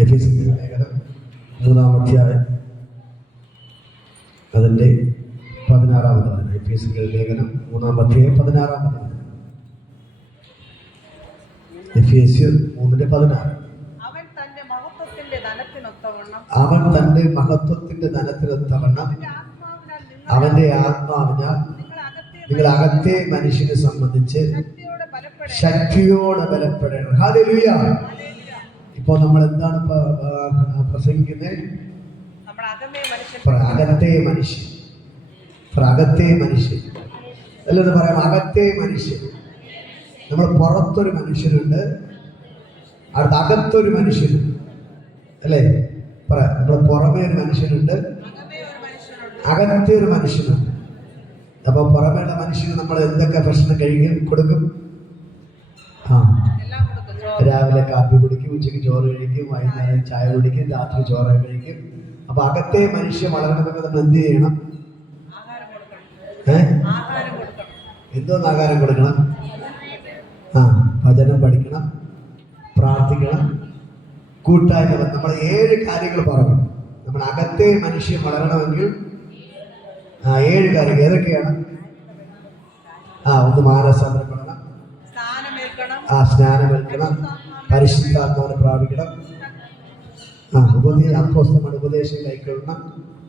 എഫെസ്യരുടെ ലേഖനം 3-ാം അധ്യായം അതിൻ്റെ 16-ാമത് വചനം. എഫെസ്യരുടെ ലേഖനം 3-ാം അധ്യായം 16-ാമത് വചനം. എഫെസ്യർ 3:16. അവൻ തന്റെ മഹത്വത്തിന്റെ ധനത്തിനൊത്തവണ്ണം അവന്റെ ആത്മാവിനാൽ നിങ്ങൾ അകത്തെ മനുഷ്യനെ സംബന്ധിച്ച് ശക്തിയോടെ ബലപ്പെടണം. ഹല്ലേലൂയ. ഇപ്പോൾ നമ്മൾ എന്താണ് പ്രസംഗിക്കുന്നത്? അകത്തെ മനുഷ്യൻ അല്ലെന്ന് പറയാം. അകത്തെ മനുഷ്യൻ. നമ്മൾ പുറത്തൊരു മനുഷ്യനുണ്ട്, അടുത്ത അകത്തൊരു മനുഷ്യനുണ്ട്, അല്ലേ? പറയാം. നമ്മൾ പുറമേ ഒരു മനുഷ്യനുണ്ട്, അകത്തെ ഒരു മനുഷ്യനുണ്ട്. അപ്പൊ പുറമേയുള്ള മനുഷ്യന് നമ്മൾ എന്തൊക്കെ ഭക്ഷണം കൊടുക്കും? രാവിലെ കാപ്പി കുടിക്കും, ഉച്ചയ്ക്ക് ചോറ് കഴിക്കും, വൈകുന്നേരം ചായ കുടിക്കും, രാത്രി ചോറ് കഴിക്കും. അപ്പൊ അകത്തെ മനുഷ്യൻ വളരണമെങ്കിൽ നമ്മൾ എന്ത് ചെയ്യണം? എന്തോന്ന് ആഹാരം കൊടുക്കണം? വചനം പഠിക്കണം, പ്രാർത്ഥിക്കണം, കൂട്ടായ്മ. നമ്മൾ 7 കാര്യങ്ങൾ പറഞ്ഞു. നമ്മുടെ അകത്തെ മനുഷ്യൻ വളരണമെങ്കിൽ 7 കാര്യങ്ങൾ ഏതൊക്കെയാണ്? ഒന്ന് മാനസാന്തരപ്പെടണം, സ്നാനമേൽക്കണം, പരിശുദ്ധാത്മാവിനെ പ്രാപിക്കണം, അപ്പോസ്തലന്മാരുടെ ഉപദേശം കൈക്കൊള്ളണം,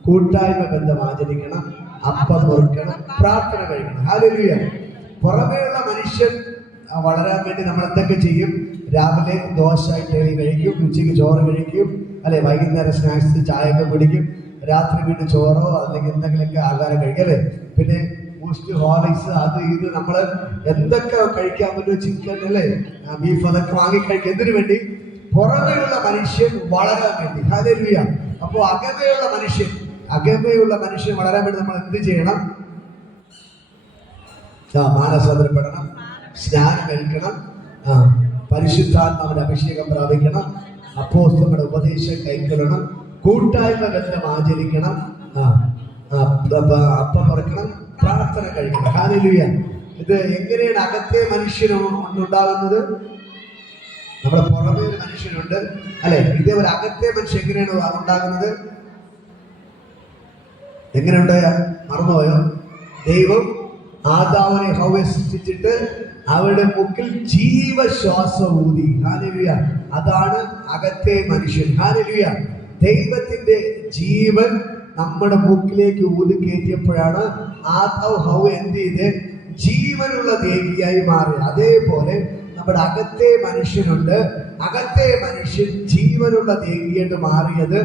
കൂട്ടായ്മ ബന്ധം ആചരിക്കണം, അപ്പം മുറിക്കണം, പ്രാർത്ഥന കഴിക്കണം. ഹല്ലേലൂയ. പുറമേയുള്ള മനുഷ്യൻ വളരാൻ വേണ്ടി നമ്മൾ എന്തൊക്കെ ചെയ്യും? രാവിലെ ദോശ ഇഡ്ഡലി കഴിക്കും, ഉച്ചയ്ക്ക് ചോറ് കഴിക്കും, അല്ലെ? വൈകുന്നേരം സ്നാക്സ് ചായയൊക്കെ കുടിക്കും, രാത്രി വീണ്ടും ചോറോ അല്ലെങ്കിൽ എന്തെങ്കിലുമൊക്കെ ആഹാരം കഴിക്കും, അല്ലെ? പിന്നെ ബൂസ്റ്റ്, ഹോർലിക്സ്, അത് ഇത് നമ്മൾ എന്തൊക്കെ കഴിക്കാൻ പറ്റുമോ, ചിക്കൻ, അല്ലേ, ബീഫ്, അതൊക്കെ വാങ്ങിക്കഴിക്കും. എന്തിനു വേണ്ടി? പുറമേയുള്ള മനുഷ്യൻ വളരാൻ വേണ്ടി. ഹല്ലേലൂയ. അപ്പോൾ അകമയുള്ള മനുഷ്യൻ വളരാൻ വേണ്ടി നമ്മൾ എന്ത് ചെയ്യണം? മാനസാന്തരപ്പെടണം, സ്നാനമേൽക്കണം, പരിശുദ്ധാത്മാവിന്റെ അഭിഷേകം പ്രാപിക്കണം, അപ്പോസ്തലന്മാരുടെ ഉപദേശം കൈക്കൊള്ളണം, കൂട്ടായ്മ ബന്ധം ആചരിക്കണം, അപ്പം മുറിക്കണം, പ്രാർത്ഥന കഴിക്കണം. ഹല്ലേലൂയ. ഇത് എങ്ങനെയാണ് അകത്തെ മനുഷ്യനുണ്ടാകുന്നത്? നമ്മുടെ പുറമേ ഒരു മനുഷ്യനുണ്ട്, അല്ലെ? ഇതേപോലെ അകത്തെ മനുഷ്യൻ എങ്ങനെയാണ് ഉണ്ടാകുന്നത്? എങ്ങനെയുണ്ട്? മറന്നുപോയോ? ദൈവം ആദാമിനെ ഹവ്വയെ സൃഷ്ടിച്ചിട്ട് അവരുടെ മുക്കിൽ ജീവശ്വാസം ഊതി. ഹല്ലേലൂയ. അതാണ് അകത്തെ മനുഷ്യൻ. ഹല്ലേലൂയ. ദൈവത്തിന്റെ ജീവൻ നമ്മുടെ മുക്കിലേക്ക് ഊതി കയറ്റിയപ്പോഴാണ് ആദാവും ഹവ്വയും എന്ത് ചെയ്ത് ജീവനുള്ള ദേഹിയായി മാറി. അതേപോലെ നമ്മുടെ അകത്തെ മനുഷ്യനുണ്ട്. അകത്തെ മനുഷ്യൻ ജീവനുള്ള ദേഹിയായിട്ട് മാറിയത്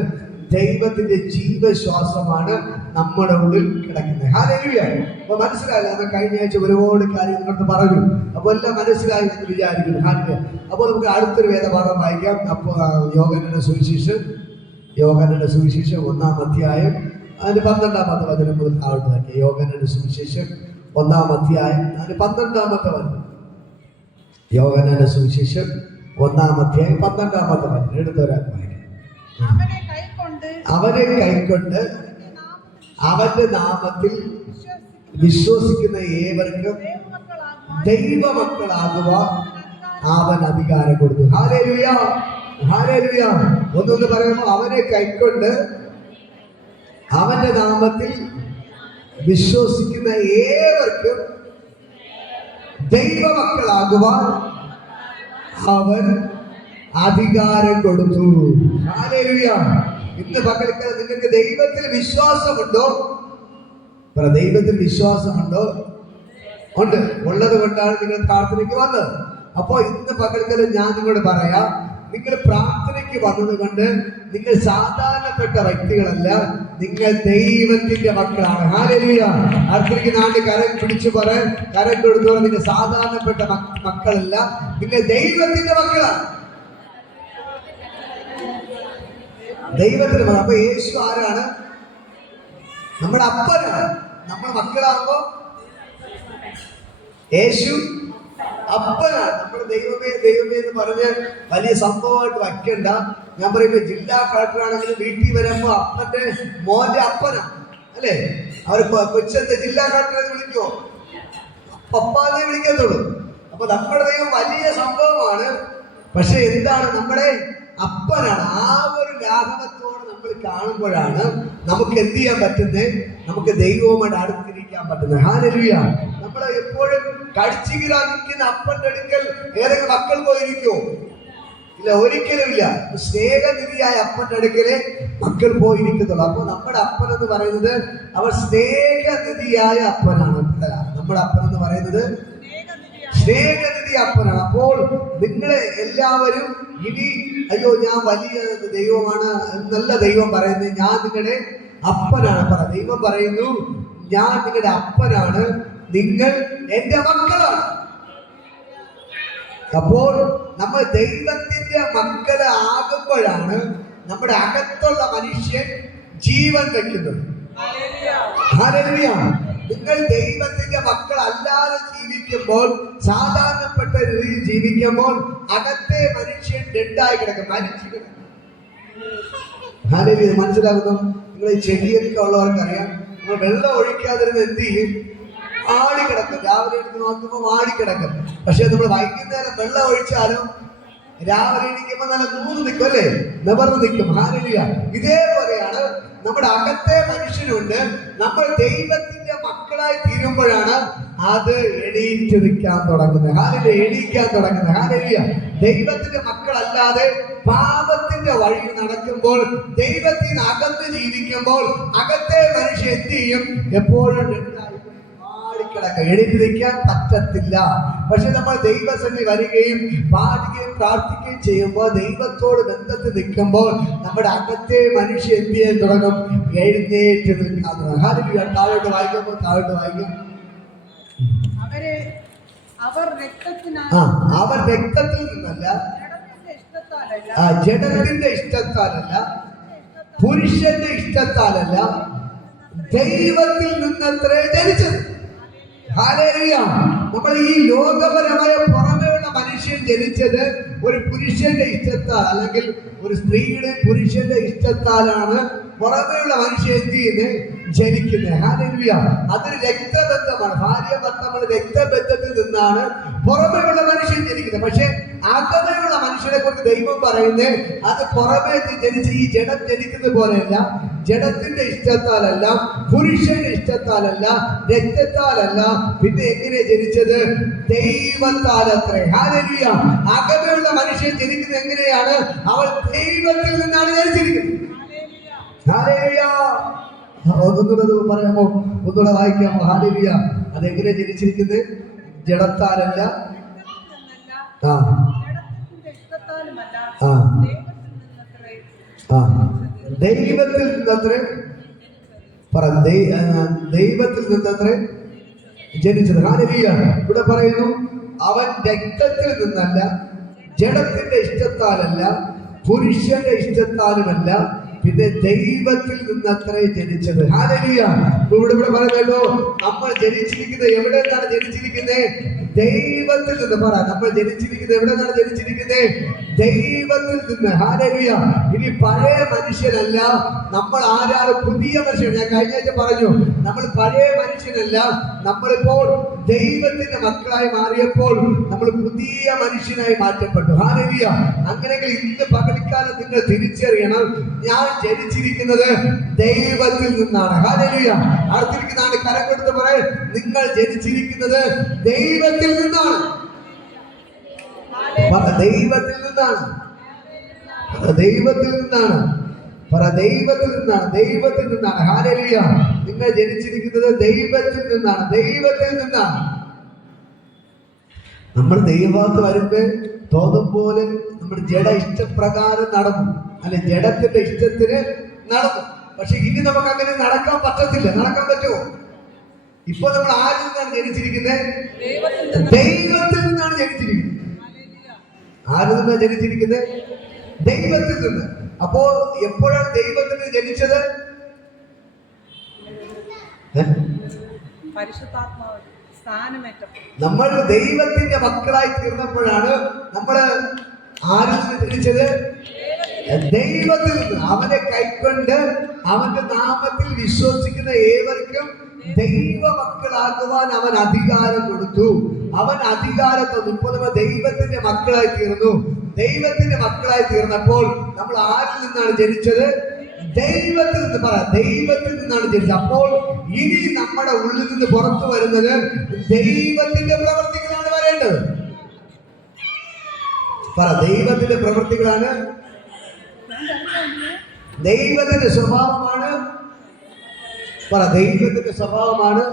ദൈവത്തിന്റെ ജീവശ്വാസമാണ് നമ്മുടെ ഉള്ളിൽ കിടക്കുന്നത്. ഹല്ലേലൂയ. അപ്പൊ മനസ്സിലായില്ല? നമ്മൾ കഴിഞ്ഞ ആഴ്ച ഒരുപാട് കാര്യം നിങ്ങൾക്ക് പറഞ്ഞു. അപ്പൊ എല്ലാം മനസ്സിലായി എന്ന് വിചാരിക്കുന്നു. ഹല്ലേലൂയ. അപ്പോൾ നമുക്ക് അടുത്തൊരു വേദഭാഗം വായിക്കാം. അപ്പോൾ യോഹന്നാന്റെ സുവിശേഷം 1-ാം അധ്യായം അതിന് 12-ാമത്തെ വചനം മുതൽ താഴോട്ട്. യോഹന്നാന്റെ സുവിശേഷം 1-ാം അധ്യായം അതിന് 12-ാമത്തെ വചനം. യോഹന്നാന്റെ സുവിശേഷം 1-ാം അധ്യായം 12-ാമത്തെ വചനം എടുത്തവരാൻ വായിക്കാം. അവനെ കൈക്കൊണ്ട് അവന്റെ നാമത്തിൽ വിശ്വസിക്കുന്ന ഏവർക്കും ദൈവമക്കളാകുവാൻ അവൻ അധികാരം കൊടുത്തു. ഹല്ലേലൂയ. ഹല്ലേലൂയ. ഒന്നൊന്ന് പറയുമ്പോൾ അവനെ കൈക്കൊണ്ട് അവന്റെ നാമത്തിൽ വിശ്വസിക്കുന്ന ഏവർക്കും ദൈവമക്കളാകുവാൻ അവൻ അധികാരം കൊടുത്തു. ഹല്ലേലൂയ. ഇന്ന് പകൽക്കാലം നിങ്ങൾക്ക് ദൈവത്തിൽ വിശ്വാസമുണ്ടോ? ദൈവത്തിൽ വിശ്വാസമുണ്ടോ? ഉണ്ട്. ഉള്ളത് കൊണ്ടാണ് നിങ്ങൾ പ്രാർത്ഥനയ്ക്ക് വന്നത്. അപ്പോ ഇന്ന് പകൽക്കാലം ഞാൻ നിങ്ങളോട് പറയാം, നിങ്ങൾ പ്രാർത്ഥനയ്ക്ക് വന്നത് കൊണ്ട് നിങ്ങൾ സാധാരണപ്പെട്ട വ്യക്തികളല്ല, നിങ്ങൾ ദൈവത്തിന്റെ മക്കളാണ്. ഹല്ലേലൂയ. അടുത്തേക്ക് നാട്ടിൽ കരം പിടിച്ചു പറയാൻ, കരം കൊടുത്തു, നിങ്ങൾ സാധാരണപ്പെട്ട മക്കളല്ല, നിങ്ങൾ ദൈവത്തിന്റെ മക്കളാണ്. ദൈവത്തിന്. അപ്പൊ യേശു ആരാണ്? നമ്മുടെ അപ്പനാണ്. നമ്മുടെ മക്കളാകുമ്പോ യേശു അപ്പനാണ്. നമ്മൾ ദൈവമേ ദൈവമേ എന്ന് പറഞ്ഞ് വലിയ സംഭവമായിട്ട് വയ്ക്കണ്ട. ഞാൻ പറയുമ്പോ ജില്ലാ കളക്ടറാണെങ്കിലും വീട്ടിൽ വരുമ്പോ അപ്പന്റെ മോന്റെ അപ്പനാണ്, അല്ലേ? അവർ കൊച്ചത്തെ ജില്ലാ കളക്ടറെ വിളിക്കുമോ? പപ്പാനെ വിളിക്കത്തുള്ളൂ. അപ്പൊ നമ്മുടെ ദൈവം വലിയ സംഭവമാണ്. പക്ഷെ എന്താണ്? നമ്മുടെ അപ്പനാണ്. ആ ഒരു ലാഘവത്തോടെ നമ്മൾ കാണുമ്പോഴാണ് നമുക്ക് എന്ത് ചെയ്യാൻ പറ്റുന്നത്, നമുക്ക് ദൈവവുമായിട്ട് അടുത്തിരിക്കാൻ പറ്റുന്നത്. ഹല്ലേലൂയ. നമ്മൾ എപ്പോഴും കടിച്ചുകീറാൻ നിൽക്കുന്ന അപ്പന്റെ അടുക്കൽ ഏതെങ്കിലും മക്കൾ പോയിരിക്കുമോ? ഇല്ല, ഒരിക്കലും ഇല്ല. സ്നേഹനിധിയായ അപ്പന്റെ അടുക്കലെ മക്കൾ പോയിരിക്കത്തുള്ളൂ. അപ്പൊ നമ്മുടെ അപ്പൻ എന്ന് പറയുന്നത് അവർ സ്നേഹനിധിയായ അപ്പനാണ്. നമ്മുടെ അപ്പൻ എന്ന് പറയുന്നത് സ്നേഹനിധി അപ്പനാണ്. അപ്പോൾ നിങ്ങളെ എല്ലാവരും ഇനി അയ്യോ ഞാൻ വലിയ ദൈവമാണ് എന്നല്ല ദൈവം പറയുന്നത്, ഞാൻ നിങ്ങളുടെ അപ്പനാണ്. ദൈവം പറയുന്നു ഞാൻ നിങ്ങളുടെ അപ്പനാണ്, നിങ്ങൾ എന്റെ മക്കളാണ്. അപ്പോൾ നമ്മൾ ദൈവത്തിന്റെ മക്കള് ആകുമ്പോഴാണ് നമ്മുടെ അകത്തുള്ള മനുഷ്യൻ ജീവൻ വെക്കുന്നത്. ഹല്ലേലൂയ. നിങ്ങൾ ദൈവത്തിന്റെ മക്കൾ അല്ലാതെ ജീവിക്കുമ്പോൾ, സാധാരണപ്പെട്ട രീതിയിൽ ജീവിക്കുമ്പോൾ അകത്തെ മനുഷ്യൻ ഡെഡായി കിടക്കും, മരിച്ചു കിടക്കും. ഹല്ലേലൂയ. മനസ്സിലാകുന്നു? നിങ്ങൾ ഈ ചെടിയൊക്കെ ഉള്ളവർക്കറിയാം, നമ്മൾ വെള്ളം ഒഴിക്കാതിരുന്ന് എന്ത് ചെയ്യും? ആടിക്കിടക്കും. രാവിലെ എടുത്ത് നോക്കുമ്പോൾ ആടിക്കിടക്കും. പക്ഷെ നമ്മൾ വൈകുന്നേരം വെള്ളം ഒഴിച്ചാലും രാവിലെ എണീക്കുമ്പോൾ നല്ല നൂറ് നിൽക്കും, അല്ലേ? നിവർന്ന് നിൽക്കും. ഹല്ലേലൂയ. ഇതേപോലെയാണ് നമ്മുടെ അകത്തെ മനുഷ്യനുണ്ട്. നമ്മൾ ദൈവത്തിന്റെ മക്കളായി തീരുമ്പോഴാണ് അത് എണീറ്റ് നിൽക്കാൻ തുടങ്ങുന്നത്. ഹല്ലേലൂയ. എണീക്കാൻ തുടങ്ങുന്നത്. ഹല്ലേലൂയ. ദൈവത്തിന്റെ മക്കളല്ലാതെ പാപത്തിന്റെ വഴി നടക്കുമ്പോൾ, ദൈവത്തിന് അകത്ത് ജീവിക്കുമ്പോൾ അകത്തെ മനുഷ്യൻ എന്ത് ചെയ്യും? എപ്പോഴും എണീറ്റ് നിൽക്കാൻ പറ്റത്തില്ല. പക്ഷെ നമ്മൾ ദൈവസന്നിധി വരികയും പാടുകയും പ്രാർത്ഥിക്കുകയും ചെയ്യുമ്പോൾ, ദൈവത്തോട് ബന്ധത്തിൽ നിൽക്കുമ്പോൾ നമ്മുടെ അകത്തെ മനുഷ്യൻ എന്ത് ചെയ്യാൻ തുടങ്ങും? എഴുന്നേറ്റ് നിൽക്കാൻ തുടങ്ങും. ഹല്ലേലൂയ. താഴോട്ട് വായിക്കുമ്പോൾ താഴോട്ട് വായിക്കും. അവർ രക്തത്തിൽ നിന്നല്ല, ജഡത്തിന്റെ ഇഷ്ടത്താലല്ല, പുരുഷന്റെ ഇഷ്ടത്താലല്ല, ദൈവത്തിൽ നിന്നത്രേ ജനിച്ചത്. ഹല്ലേലൂയ. നമ്മൾ ഈ ലോകപരമായ പുറമേയുള്ള മനുഷ്യൻ ജനിച്ചത് ഒരു പുരുഷന്റെ ഇഷ്ടത്താൽ, അല്ലെങ്കിൽ ഒരു സ്ത്രീയുടെ പുരുഷന്റെ ഇഷ്ടത്താലാണ് പുറമേയുള്ള മനുഷ്യൻ എന്ത് ചെയ്യുന്നത്? ജനിക്കുന്നത്. ഹല്ലേലൂയ. അതൊരു രക്തബന്ധമാണ്. ഭാര്യ ഭർത്താവ് രക്തബന്ധത്തിൽ നിന്നാണ് പുറമേയുള്ള മനുഷ്യൻ ജനിക്കുന്നത്. പക്ഷെ അകമേയുള്ള മനുഷ്യനെ കുറിച്ച് ദൈവം പറയുന്നത് അത് പുറമേ ജനിച്ച് ഈ ജഡം ജനിക്കുന്നത് പോലെയല്ല. ജഡത്തിന്റെ ഇഷ്ടത്താലല്ല, പുരുഷന്റെ ഇഷ്ടത്താലല്ല, രക്തത്താലല്ല, പിന്നെ എങ്ങനെ ജനിച്ചത്? ദൈവത്താലത്രേ. ഹല്ലേലൂയ. അകമേയുള്ള മനുഷ്യൻ ജനിക്കുന്നത് എങ്ങനെയാണ്? അവൾ ദൈവത്തിൽ നിന്നാണ് ജനിച്ചിരിക്കുന്നത്. ഹല്ലേലൂയ. ഒന്നുകൂടെ പറയാമോ? ഒന്നുകൂടെ വായിക്കാമോ? ഹല്ലേലൂയ. അതെങ്ങനെ ജനിച്ചിരിക്കുന്നത്? ജഡത്താലല്ല, ദൈവത്തിൽ നിന്നത്രേ. ദൈവത്തിൽ നിന്നത്രേ ജനിച്ചത്. ഹല്ലേലൂയ. ഇവിടെ പറയുന്നു അവൻ രക്തത്തിൽ നിന്നല്ല, ജഡത്തിന്റെ ഇഷ്ടത്താലല്ല, പുരുഷന്റെ ഇഷ്ടത്താലുമല്ല, പിന്നെ ദൈവത്തിൽ നിന്നത്രേ ജനിച്ചത്. ഹല്ലേലൂയ. ഇവിടെ പറയുന്നല്ലോ നമ്മൾ ജനിച്ചിരിക്കുന്നത് എവിടെ നിന്നാണ് ജനിച്ചിരിക്കുന്നത്? ദൈവത്തിൽ നിന്ന്. പറ, നമ്മൾ ജനിച്ചിരിക്കുന്നത് എവിടെ നിന്നാണ് ജനിച്ചിരിക്കുന്നത്? ദൈവത്തിൽ നിന്ന്. ഹല്ലേലൂയ. ഇനി പഴയ മനുഷ്യനല്ല, നമ്മൾ ആരാണ്? പുതിയ മനുഷ്യൻ. ഞാൻ കഴിഞ്ഞ ആഴ്ച പറഞ്ഞു, നമ്മൾ പഴയ മനുഷ്യനല്ല, നമ്മളിപ്പോൾ ദൈവത്തിന്റെ മക്കളായി മാറിയപ്പോൾ നമ്മൾ പുതിയ മനുഷ്യനായി മാറ്റപ്പെട്ടു. ഹല്ലേലൂയ. അങ്ങനെയെങ്കിൽ ഇന്ന് പകൽക്കാലം നിങ്ങൾ തിരിച്ചറിയണം, ഞാൻ ജനിച്ചിരിക്കുന്നത് ദൈവത്തിൽ നിന്നാണ്. ഹല്ലേലൂയ. അടുത്തിരിക്കുന്ന ആള് കരം കൊടുത്ത് പറയും, നിങ്ങൾ ജനിച്ചിരിക്കുന്നത് ദൈവത്തിൽ നിന്നാണ്. ദൈവത്തിൽ നിന്നാണ്. ദൈവത്തിൽ നിന്നാണ്. പറ, ദൈവത്തിൽ നിന്നാണ്. ദൈവത്തിൽ നിന്നാണ്. ഹല്ലേലൂയ. നിങ്ങൾ ജനിച്ചിരിക്കുന്നത് ദൈവത്തിൽ നിന്നാണ്. ദൈവത്തിൽ നിന്നാണ്. നമ്മൾ ദൈവത്ത് വരുമ്പോ തോന്നും പോലെ നമ്മുടെ ജഡ ഇഷ്ടപ്രകാരം നടന്നു, അല്ലെ? ജഡത്തിന്റെ ഇഷ്ടത്തിന് നടന്നു. പക്ഷെ ഇനി നമുക്ക് അങ്ങനെ നടക്കാൻ പറ്റത്തില്ല. നടക്കാൻ പറ്റുമോ? ഇപ്പൊ നമ്മൾ ആരിൽ നിന്നാണ് ജനിച്ചിരിക്കുന്നത്? ദൈവത്തിൽ നിന്നാണ് ജനിച്ചിരിക്കുന്നത്. ആരിൽ നിന്നാണ് ജനിച്ചിരിക്കുന്നത്? ദൈവത്തിൽ നിന്ന്. അപ്പോ എപ്പോഴാണ് ദൈവത്തിൽ നിന്ന് ജനിച്ചത്? നമ്മൾ ദൈവത്തിന്റെ മക്കളായി തീർന്നപ്പോഴാണ് നമ്മൾ ആരിൽ നിന്ന് ജനിച്ചത്? ദൈവത്തിൽ നിന്ന്. അവനെ കൈക്കൊണ്ട് അവന്റെ നാമത്തിൽ വിശ്വസിക്കുന്ന ഏവർക്കും ദൈവ മക്കളാക്കുവാൻ അവൻ അധികാരം കൊടുത്തു. അവൻ അധികാരം തന്നു. ഇപ്പോൾ നമ്മൾ ദൈവത്തിന്റെ മക്കളായി തീർന്നു. ദൈവത്തിന്റെ മക്കളായി തീർന്നപ്പോൾ നമ്മൾ ആരിൽ നിന്നാണ് ജനിച്ചത്? ദൈവത്തിൽ നിന്ന്. പറ, ദൈവത്തിൽ നിന്നാണ് ജനിച്ചത്. അപ്പോൾ ഇനി നമ്മുടെ ഉള്ളിൽ നിന്ന് പുറത്തു വരുന്നത് ദൈവത്തിന്റെ പ്രവൃത്തികളാണ് വരേണ്ടത്. പറ, ദൈവത്തിന്റെ പ്രവൃത്തികളാണ്, ദൈവത്തിന്റെ സ്വഭാവമാണ്. പറ, ദൈവത്തിന്റെ സ്വഭാവമാണ്.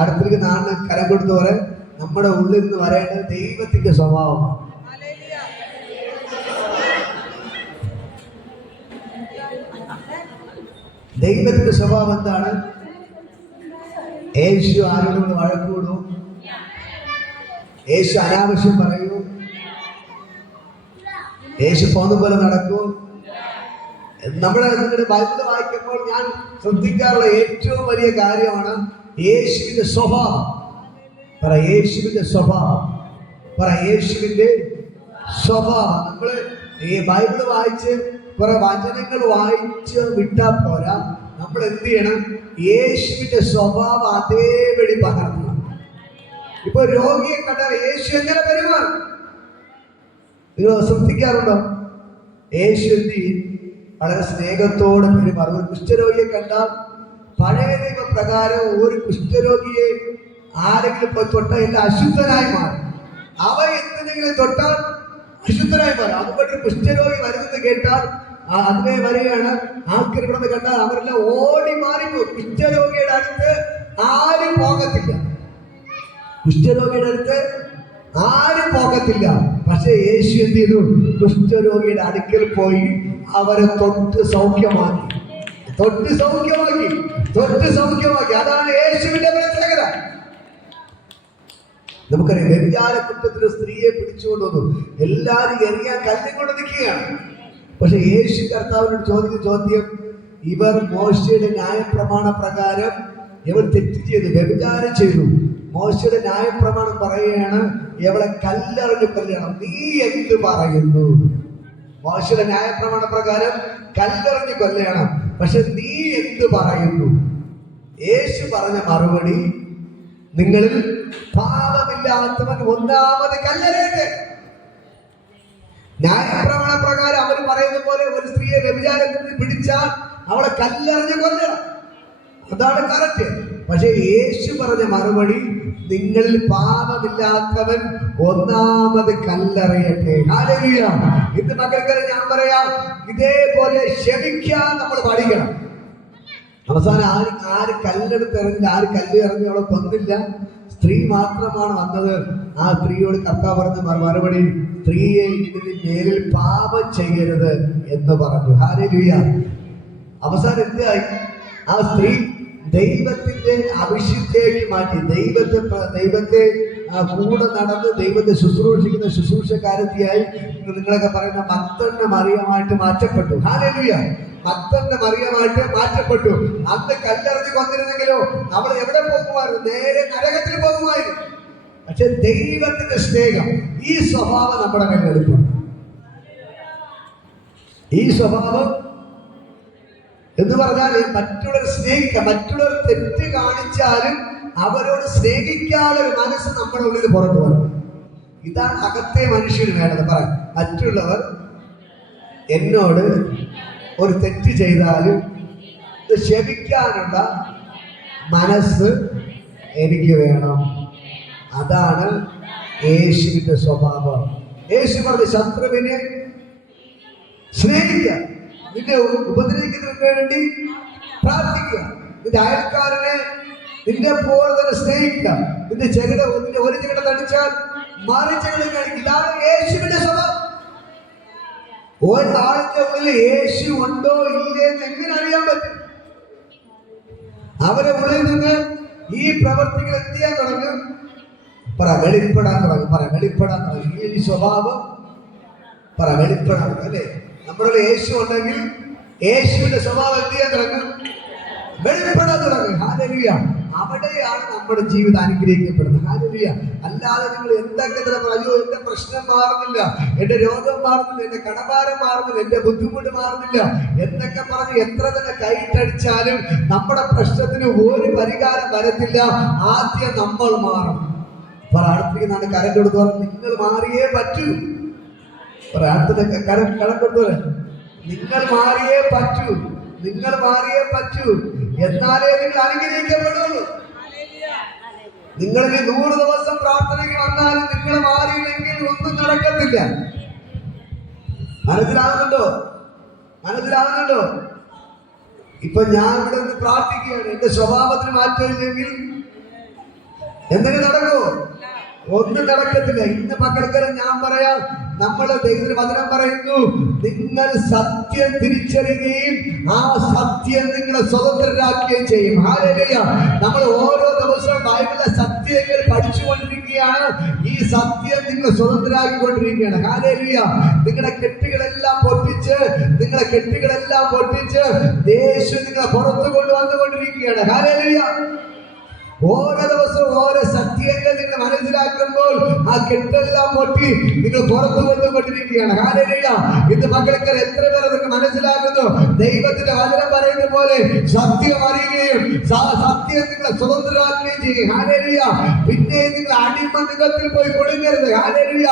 അടുത്തിരിക്കുന്ന ആളിന് കരം കൊടുത്തു പറയാൻ, നമ്മുടെ ഉള്ളിൽ നിന്ന് വരേണ്ടത് ദൈവത്തിന്റെ സ്വഭാവമാണ്. ദൈവത്തിന്റെ സ്വഭാവം എന്താണ്? യേശു ആരോടും വഴക്കൂടും, യേശു അനാവശ്യം പറയൂ, യേശു പോകുന്ന പോലെ നടക്കൂ. നിങ്ങളുടെ ബൈബിൾ വായിക്കുമ്പോൾ ഞാൻ ശ്രദ്ധിക്കാറുള്ള ഏറ്റവും വലിയ കാര്യമാണ് യേശുവിന്റെ സ്വഭാവം. പറ, യേശുവിന്റെ സ്വഭാവം. പറ, യേശുവിന്റെ സ്വഭാവം. നമ്മള് ഈ ബൈബിൾ വായിച്ച് കുറെ വചനങ്ങൾ വായിച്ച് വിട്ടാൽ പോരാ, നമ്മൾ എന്ത് ചെയ്യണം? യേശുവിന്റെ സ്വഭാവം അതേപടി പകർത്തണം. ഇപ്പൊ രോഗിയെ കണ്ടാൽ യേശു എങ്ങനെ പെരുമാറും? നിങ്ങൾ ശ്രദ്ധിക്കാറുണ്ടോ? യേശു എന്ത് ചെയ്യും? വളരെ സ്നേഹത്തോടെ പെരുമാറും. ഒരു കുഷ്ഠരോഗിയെ കണ്ടാൽ പഴയ നിയമപ്രകാരം ഒരു കുഷ്ഠരോഗിയെ ആരെങ്കിലും പോയി തൊട്ടാൽ എല്ലാം അശുദ്ധനായി മാറും. അവ എന്തെങ്കിലും തൊട്ടാൽ അശുദ്ധനായി മാറും. അതുകൊണ്ട് കുഷ്ഠരോഗി വരുന്നത് കേട്ടാൽ അതിനെ വരികയാണ്. ആൾക്കാർ ഇവിടെ കണ്ടാൽ അവരെല്ലാം ഓടി മാറിപ്പോകും. കുഷ്ഠരോഗിയുടെ അടുത്ത് ആരും പോകത്തില്ല. കുഷ്ഠരോഗിയുടെ അടുത്ത് ആരും പോകത്തില്ല. പക്ഷെ യേശു എന്ത് ചെയ്തു? കുഷ്ഠരോഗിയുടെ അടുക്കൽ പോയി അവരെ തൊട്ട് സൗഖ്യമാക്കി. അതാണ് യേശുവിന്റെ പ്രത്യേകത. നമുക്കറിയാം, വ്യഭിചാര കുറ്റത്തിന് സ്ത്രീയെ പിടിച്ചുകൊണ്ടുവന്നു. എല്ലാരും എറിയാൻ കല്ലും കൊണ്ട് നിൽക്കുകയാണ്. പക്ഷെ യേശു കർത്താവിനോട് ചോദിച്ച ചോദ്യം, ഇവർ മോശയുടെ ന്യായപ്രമാണ പ്രകാരം ഇവർ തെറ്റ് ചെയ്തു, വ്യഭിചാരം ചെയ്തു. മോശയുടെ ന്യായപ്രമാണം പറയുകയാണ് ഇവളെ കല്ലെറിഞ്ഞ് കൊല്ലണം. നീ എന്ത് പറയുന്നു? മോശയുടെ ന്യായപ്രമാണ പ്രകാരം കല്ലെറിഞ്ഞ് കൊല്ലണം. പക്ഷെ നീ എന്ത് പറയുന്നു? യേശു പറഞ്ഞ മറുപടി, നിങ്ങളിൽ പാപമില്ലാത്തവൻ ഒന്നാമത് കല്ലെറിയട്ടെ. ന്യായപ്രമാണ പ്രകാരം അവർ പറയുന്ന പോലെ ഒരു സ്ത്രീയെ വ്യഭിചാരത്തിൽ പിടിച്ചാൽ അവളെ കല്ലെറിഞ്ഞ് കൊല്ലണം. അതാണ് കറക്റ്റ്. പക്ഷെ യേശു പറഞ്ഞ മറുപടി, നിങ്ങളിൽ പാപമില്ലാത്തവൻ ഒന്നാമത് കല്ലെറിയട്ടെ. ഹല്ലേലൂയ. ഇന്ന് മക്കൾക്ക് ഞാൻ പറയാം, ഇതേപോലെ ക്ഷമിക്കാൻ നമ്മൾ പഠിക്കണം. അവസാനം ആര് കല്ലെടുത്ത് എറിഞ്ഞില്ല, ആര് കല്ല് എറിഞ്ഞ് അവളെ കൊന്നില്ല. സ്ത്രീ മാത്രമാണ് വന്നത്. ആ സ്ത്രീയോട് കർത്താവ് പറഞ്ഞ മറുപടി, സ്ത്രീയെ ഇതിന് മേലിൽ പാപം ചെയ്യരുത് എന്ന് പറഞ്ഞു. ഹല്ലേലൂയ. അവസാനം എന്തായി? ആ സ്ത്രീ ദൈവത്തിന്റെ അഭിഷിക്തേക്ക് മാറ്റി. ദൈവത്തെ കൂടെ നടന്ന് ദൈവത്തെ ശുശ്രൂഷിക്കുന്ന ശുശ്രൂഷക്കാരത്തിയായി നിങ്ങളൊക്കെ പറയുന്ന മഗ്ദലന മറിയമായിട്ട് മാറ്റപ്പെട്ടു. ഹല്ലേലൂയ. മഗ്ദലന മറിയമായിട്ട് മാറ്റപ്പെട്ടു. അന്ന് കല്ലെറിഞ്ഞ് കൊന്നിരുന്നെങ്കിലോ അവൾ എവിടെ പോകുമായിരുന്നു? നേരെ നരകത്തിൽ പോകുമായിരുന്നു. പക്ഷെ ദൈവത്തിന്റെ സ്നേഹം, ഈ സ്വഭാവം നമ്മുടെ മേൽ എടുക്കണം. ഈ സ്വഭാവം എന്ന് പറഞ്ഞാൽ മറ്റുള്ളവരെ സ്നേഹിക്കുക. മറ്റുള്ളവർ തെറ്റ് കാണിച്ചാലും അവരോട് സ്നേഹിക്കാതെ ഒരു മനസ്സ് നമ്മുടെ ഉള്ളിൽ പുറത്തു വരും. ഇതാണ് അകത്തെ മനുഷ്യന് വേണ്ടത്. പറയാം, മറ്റുള്ളവർ എന്നോട് ഒരു തെറ്റ് ചെയ്താലും ക്ഷമിക്കാനുള്ള മനസ്സ് എനിക്ക് വേണം. അതാണ് യേശുവിന്റെ സ്വഭാവം. യേശു പറഞ്ഞ ശത്രുവിനെ സ്നേഹിക്കുക, നിന്നെ ഉപദ്രവിക്കുന്നതിന് വേണ്ടി പ്രാർത്ഥിക്കുക, നിന്റെ അയൽക്കാരനെ നിന്നെ പോലെ തന്നെ സ്നേഹിക്കുക. നിന്റെ ഒരു ചെകിട തടിച്ചാൽ മറി ചെകിട കാണിക്കുക. ഇതാണ് യേശുവിന്റെ സ്വഭാവം. ഒരാളിന്റെ ഉള്ളിൽ യേശു ഉണ്ടോ ഇല്ലേ എന്ന് എങ്ങനെ അറിയാൻ പറ്റും? അവരെ ഉള്ളിൽ നിന്ന് ഈ പ്രവർത്തികൾ എന്ത് ചെയ്യാൻ തുടങ്ങും? വെളിപ്പെടാൻ തുടങ്ങും. ഈ സ്വഭാവം വെളിപ്പെടാൻ തുടങ്ങും. അല്ലേ? നമ്മുടെ യേശു ഉണ്ടെങ്കിൽ യേശുവിന്റെ സ്വഭാവം എന്ത് ചെയ്യാൻ തുടങ്ങും? വെളിപ്പെടാൻ തുടങ്ങും. ഹല്ലേലൂയ. അവിടെയാണ് നമ്മുടെ ജീവിതം അനുഗ്രഹിക്കപ്പെടുന്നത്. ഹല്ലേലൂയ. അല്ലാതെ നിങ്ങൾ എന്തൊക്കെ പറഞ്ഞു, എന്റെ പ്രശ്നം മാറുന്നില്ല, എന്റെ രോഗം മാറുന്നില്ല, എന്റെ കടഭാരം മാറുന്നില്ല, എന്റെ ബുദ്ധിമുട്ട് മാറുന്നില്ല എന്നൊക്കെ പറഞ്ഞ് എത്ര തന്നെ കൈയിട്ടടിച്ചാലും നമ്മുടെ പ്രശ്നത്തിന് ഒരു പരിഹാരം വരത്തില്ല. ആദ്യം നമ്മൾ മാറും. അടുത്തേക്ക് കരം കൊടുത്ത് പറഞ്ഞു, നിങ്ങൾ മാറിയേ പറ്റൂ. പ്രാർത്ഥന കടപ്പെട്ടു. നിങ്ങൾ മാറിയേ പറ്റൂ, നിങ്ങൾ മാറിയേ പറ്റൂ, എന്നാലേ നിങ്ങൾ അനുഗ്രഹിക്കപ്പെടുള്ളൂ. നിങ്ങൾ 100 ദിവസം പ്രാർത്ഥനയ്ക്ക് വന്നാലും നിങ്ങൾ മാറിയില്ലെങ്കിൽ ഒന്നും നടക്കത്തില്ല. മനസ്സിലാവുന്നുണ്ടോ? മനസ്സിലാവുന്നുണ്ടോ? ഇപ്പൊ ഞാൻ ഇവിടെ നിന്ന് പ്രാർത്ഥിക്കുകയാണ്, എന്റെ സ്വഭാവത്തിന് മാറ്റമില്ലെങ്കിൽ എന്തെങ്കിലും നടക്കുമോ? ഒന്നും നടക്കത്തില്ല. ഇന്ന് പകൽക്കാലം ഞാൻ പറയാം, നമ്മളെ ദൈവത്തിന്റെ വചനം പറയുന്നു, നിങ്ങൾ സത്യം തിരിച്ചറിയുകയും ആ സത്യം നിങ്ങളെ സ്വതന്ത്രരാക്കുകയും ചെയ്യും. ഹല്ലേലൂയ. നമ്മൾ ഓരോ ദിവസവും ബൈബിളിലെ സത്യങ്ങൾ പഠിച്ചുകൊണ്ടിരിക്കുകയാണ്. ഈ സത്യം നിങ്ങളെ സ്വതന്ത്രരാക്കിക്കൊണ്ടിരിക്കുകയാണ്. ഹല്ലേലൂയ. നിങ്ങളുടെ കെട്ടുകളെല്ലാം പൊട്ടിച്ച്, നിങ്ങളെ കെട്ടുകളെല്ലാം പൊട്ടിച്ച് യേശു നിങ്ങളെ പുറത്തു കൊണ്ടുവന്നുകൊണ്ടിരിക്കുകയാണ്. ഹല്ലേലൂയ. ഓരോ ദിവസവും ഓരോ സത്യങ്ങൾ നിങ്ങൾ മനസ്സിലാക്കുമ്പോൾ ആ കെട്ടെല്ലാം പൊട്ടി നിങ്ങൾ പുറത്തു വന്നുകൊണ്ടിരിക്കുകയാണ്. ഹല്ലേലൂയ. ഇന്ന് മക്കൾക്ക് എത്ര പേർ നിങ്ങൾക്ക് മനസ്സിലാക്കുന്നു? ദൈവത്തിന്റെ വചനം പറയുന്ന പോലെ സത്യം അറിയുകയും സത്യം നിങ്ങളെ സ്വതന്ത്രരാക്കുകയും ചെയ്യും. ഹല്ലേലൂയ. പിന്നെ നിങ്ങൾ അടിമനികത്തിൽ പോയി കൊടുക്കരുത്. ഹല്ലേലൂയ.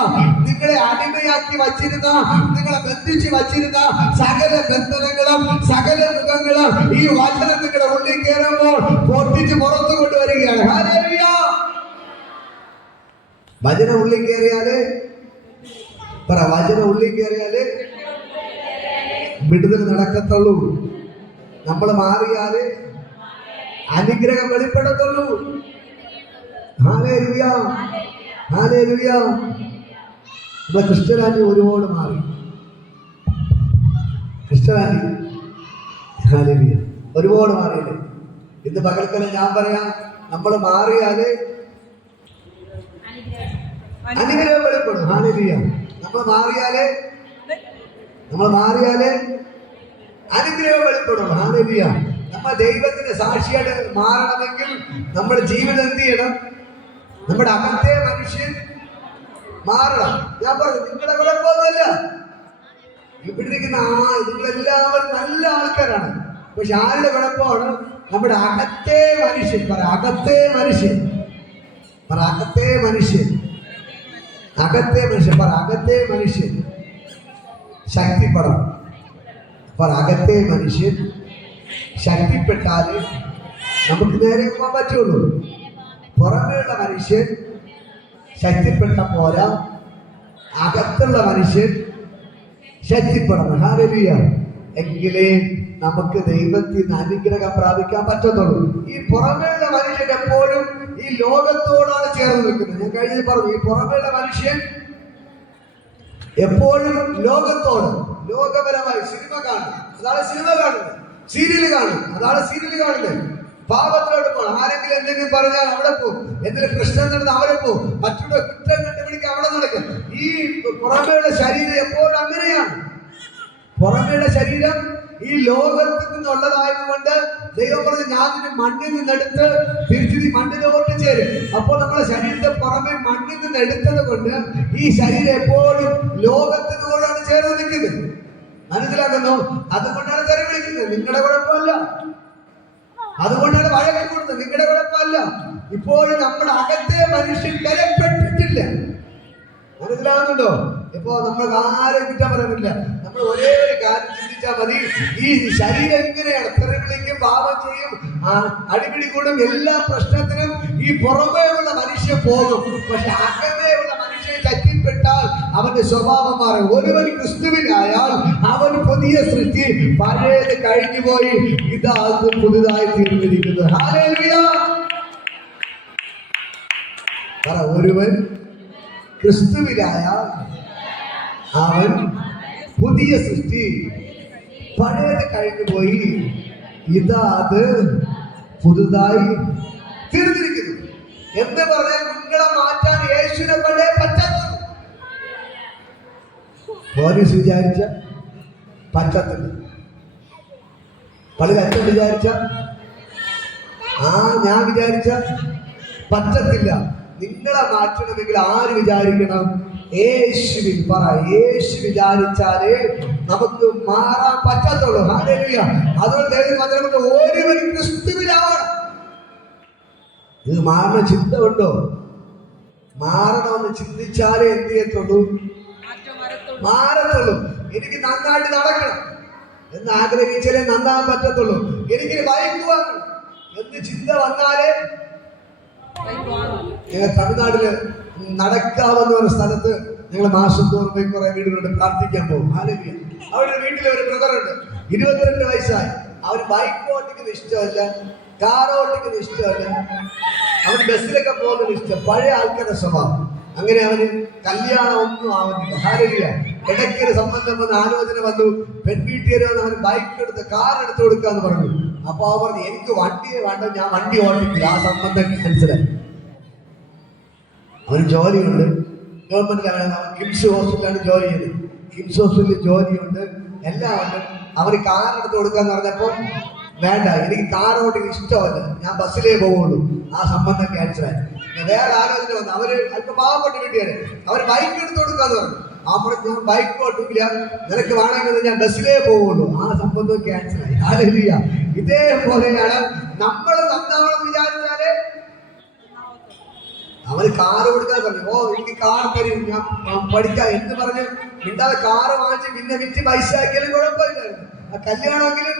നിങ്ങളെ അടിമയാക്കി വച്ചിരുന്ന, നിങ്ങളെ ബന്ധിച്ച് വച്ചിരുന്ന സകല ബന്ധനങ്ങളും സകല മുഖങ്ങളും ഈ വചനം നിങ്ങളുടെ ഉള്ളിൽ കയറുമ്പോൾ പൊട്ടിച്ച് പുറത്തു കൊണ്ടുവരികയാണ്. ഹല്ലേലൂയ. വചനം ഉള്ളിൽ കയറിയാല് പറ, വചനം ഉള്ളിൽ കയറിയാല് വിടുതൽ നടക്കത്തുള്ളൂ. നമ്മൾ മാറിയാല് അനുഗ്രഹം വെളിപ്പെടത്തുള്ളൂ. ഹല്ലേലൂയ. ഹല്ലേലൂയ. നമ്മുടെ ക്രിസ്ത്യരാജ്യം ഒരുപാട് മാറി. ക്രിസ്ത്യരാജ്യം ഹല്ലേലൂയ ഒരുപാട് മാറിയില്ലേ? ഇന്ന് പകൽക്കാലം ഞാൻ പറയാം, നമ്മൾ മാറിയാല് അനുഗ്രഹം വെളിപ്പെടും. ഹല്ലേലൂയ. നമ്മൾ മാറിയാല് അനുഗ്രഹം വെളിപ്പെടും. ഹല്ലേലൂയ. നമ്മൾ ദൈവത്തിന്റെ സാക്ഷിയായിട്ട് മാറണമെങ്കിൽ നമ്മുടെ ജീവിതം എന്ത് ചെയ്യണം? നമ്മുടെ അകത്തെ മനുഷ്യൻ മാറണം. ഞാൻ പറഞ്ഞു, നിങ്ങളുടെ കുഴപ്പമൊന്നുമല്ല. ഇവിടെ ഇരിക്കുന്ന നിങ്ങളെല്ലാവരും നല്ല ആൾക്കാരാണ്. പക്ഷെ ആരുടെ കുഴപ്പമാണ്? നമ്മുടെ അകത്തെ മനുഷ്യൻ. പറ, അകത്തെ മനുഷ്യൻ. പറ, അകത്തെ മനുഷ്യൻ. അകത്തെ മനുഷ്യൻ. പറ, അകത്തെ മനുഷ്യൻ ശക്തിപ്പെടണം. പറ, അകത്തെ മനുഷ്യൻ ശക്തിപ്പെട്ടാല് നമുക്ക് നേരെ പോകാൻ പറ്റുള്ളൂ. പുറമേയുള്ള മനുഷ്യൻ ശക്തിപ്പെട്ട പോരാ, അകത്തുള്ള മനുഷ്യൻ ശക്തിപ്പെടണം. ഹല്ലേലൂയ. എങ്കിലേ നമുക്ക് ദൈവത്തിൽ നിന്ന് അനുഗ്രഹം പ്രാപിക്കാൻ പറ്റത്തുള്ളൂ. ഈ പുറമേയുള്ള മനുഷ്യൻ എപ്പോഴും ഈ ലോകത്തോടാണ് ചേർന്ന് നിൽക്കുന്നത്. ഞാൻ കഴിഞ്ഞ പറഞ്ഞു, ഈ പുറമേയുള്ള മനുഷ്യൻ എപ്പോഴും ലോകത്തോട്, ലോകപരമായി സിനിമ കാണും, അതാണ് സിനിമ കാണുന്നത്. സീരിയൽ കാണും, അതാണ് സീരിയൽ കാണുന്നത്. പാപത്തിലോട്ട് പോകണം. ആരെങ്കിലും എന്തെങ്കിലും പറഞ്ഞാൽ അവിടെ പോകും. എന്തെങ്കിലും പ്രശ്നം നടന്ന് അവിടെ പോകും. മറ്റുള്ള കുറ്റം കണ്ടുപിടിക്കാൻ അവിടെ നടക്കും. ഈ പുറമേയുള്ള ശരീരം എപ്പോഴും അങ്ങനെയാണ്. പുറമേയുള്ള ശരീരം ഈ ലോകത്തിൽ നിന്നുള്ളതായതുകൊണ്ട് ദൈവം പറഞ്ഞു, ഞാൻ നിന്നെ മണ്ണിൽ നിന്നെടുത്ത് തിരിച്ചു മണ്ണിലോട്ട് ചേരും. അപ്പോൾ നമ്മുടെ ശരീരത്തെ പുറമെ മണ്ണിൽ നിന്ന് എടുത്തത് കൊണ്ട് ഈ ശരീരം എപ്പോഴും ലോകത്തിനോടാണ് ചേർന്ന് നിൽക്കുന്നത്. മനസ്സിലാക്കുന്നു? അതുകൊണ്ടാണ് തെറി വിളിക്കുന്നത്. നിങ്ങളുടെ കുഴപ്പമല്ല. അതുകൊണ്ടാണ് വഴക്ക് കൊടുത്തത്. നിങ്ങളുടെ കുഴപ്പമല്ല. ഇപ്പോഴും നമ്മുടെ അകത്തെ മനുഷ്യൻ ബലപ്പെട്ടിട്ടില്ല. മനസ്സിലാകുന്നുണ്ടോ? ഇപ്പോ നമ്മൾ ആരും കുറ്റം പറയാനില്ല. നമ്മൾ ഒരേ ഒരു കാര്യം ചിന്തിച്ചാൽ മതി. ഈ ശരീരം ഇങ്ങനെയാണ്, തെറി വിളിക്കും, പാപം ചെയ്യും, അടിപിടി കൂടും, എല്ലാ പ്രശ്നത്തിനും ഈ പുറമേ ഉള്ള മനുഷ്യൻ പോകും. പക്ഷെ അകമേ ഉള്ള മനുഷ്യൻ ശക്തിപ്പെട്ടാൽ അവന്റെ സ്വഭാവം മാറും. ഒരുവൻ ക്രിസ്തുവിനായാൽ അവൻ പുതിയ സൃഷ്ടി, പഴയത് കഴിഞ്ഞുപോയി, ഇതാ പുതുതായി തീർന്നിരിക്കുന്നത്. ഹല്ലേലൂയ. പറ, ഒരുവൻ ക്രിസ്തുവിനായാൽ അവൻ പുതിയ സൃഷ്ടി, പഴയത് കഴിഞ്ഞുപോയി, ഇതാ പുതുതായി തീർന്നിരിക്കുന്നു. എന്ന് പറഞ്ഞാൽ നിങ്ങളെ മാറ്റാൻ യേശുവിനെ കൊണ്ടേ പറ്റത്തുള്ളൂ. പോലീസ് വിചാരിച്ച പറ്റത്തില്ല. പള്ളിയിൽ അച്ഛൻ വിചാരിച്ച, ഞാൻ വിചാരിച്ച പറ്റത്തില്ല. നിങ്ങളെ മാറ്റണമെങ്കിൽ ആര് വിചാരിക്കണം? യേശുവിൽ. പറ, യേശു വിചാരിച്ചാലേ നമുക്ക് മാറാൻ പറ്റത്തുള്ളൂ. ഹല്ലേലൂയ. അതുകൊണ്ട് ദൈവം പറഞ്ഞത് ഒരുവൻ ക്രിസ്തുവിനാവണം. ഇത് മാറുന്ന ചിന്ത ഉണ്ടോ? മാറണമെന്ന് ചിന്തിച്ചാലേ എന്ത് ചെയ്യത്തുള്ളൂ? മാറത്തുള്ളൂ. എനിക്ക് നന്നായിട്ട് നടക്കണം എന്ന് ആഗ്രഹിച്ചാലേ നന്നാൻ പറ്റത്തുള്ളൂ. എനിക്ക് ബൈക്ക് വാങ്ങണം എന്ന് ചിന്ത വന്നാലേ. ഞങ്ങൾ തമിഴ്നാട്ടില് നടക്കാവെന്ന് പറഞ്ഞ സ്ഥലത്ത് ഞങ്ങൾ മാസം തോറും പോയി കുറെ വീടുകളുണ്ട് പ്രാർത്ഥിക്കാൻ പോകും. ഹല്ലേലൂയ. അവിടെ വീട്ടിലെ ഒരു ബ്രദറുണ്ട്, 22 വയസ്സായി. അവന് ബൈക്ക് ഓട്ടിക്കുന്ന ഇഷ്ടമല്ല, കാർ ഓട്ടിക്കുന്ന ഇഷ്ടമല്ല, അവന് ബസ്സിലൊക്കെ പോകുന്നത് ഇഷ്ടം. പഴയ ആൾക്കാരുടെ സ്വഭാവം. അങ്ങനെ അവന് കല്യാണം ഒന്നും ആവുന്നില്ല. ഹല്ലേലൂയ. ഇടയ്ക്കൊരു സംബന്ധം വന്ന് ആലോചന വന്നു, പെൺവീട്ടുകാർ വന്ന് അവന് ബൈക്ക് എടുത്ത് കാർ എടുത്തു കൊടുക്കാന്ന് പറഞ്ഞു. അപ്പൊ അവർ പറഞ്ഞു എനിക്ക് വണ്ടിയെ വേണ്ട, ഞാൻ വണ്ടി ഓട്ടിക്കില്ല. ആ സംബന്ധം ക്യാൻസലായി. അവന് ജോലിയുണ്ട്, ഗവൺമെന്റിലാണ്, കിംസ് ഹോസ്പിറ്റലാണ് ജോലി ചെയ്യുന്നത്. കിംസ് ഹോസ്പിറ്റലിൽ ജോലിയുണ്ട്, എല്ലാം ഉണ്ട്. അവന് കാർ എടുത്ത് കൊടുക്കാന്ന് പറഞ്ഞപ്പോ വേണ്ട, എനിക്ക് കാർ ഓട്ടിക്കുന്ന ഇഷ്ടമല്ല, ഞാൻ ബസ്സിലേ പോവുള്ളൂ. ആ സംബന്ധം ക്യാൻസലായി. വേറെ ആലോചന വന്നു, അവര് അല്പം പാവപ്പെട്ട വീട്ടുകാര്, അവര് ബൈക്ക് എടുത്ത് കൊടുക്കാന്ന് പറഞ്ഞു. അവർ ഞാൻ ബൈക്ക് ഓട്ടിക്കില്ല, നിനക്ക് വേണമെങ്കിൽ ഞാൻ ബസ്സിലേ പോവുള്ളൂ. ആ സംബന്ധം ക്യാൻസലായി. ഹല്ലേലൂയ. ഇതേപോലെയാണ് നമ്മൾ നന്നാവണം വിചാരിച്ചാല് അവര് കാറ് കൊടുക്കാൻ പറഞ്ഞു. ഓ എനിക്ക് കാർ തരും, ഞാൻ പഠിക്കാം എന്ന് പറഞ്ഞ് മിണ്ടാതെ കാറ് വാങ്ങിച്ച് പിന്നെ വിറ്റ് പൈസ ആക്കിയാലും കുഴപ്പമില്ലായിരുന്നു. ആ കല്യാണമെങ്കിലും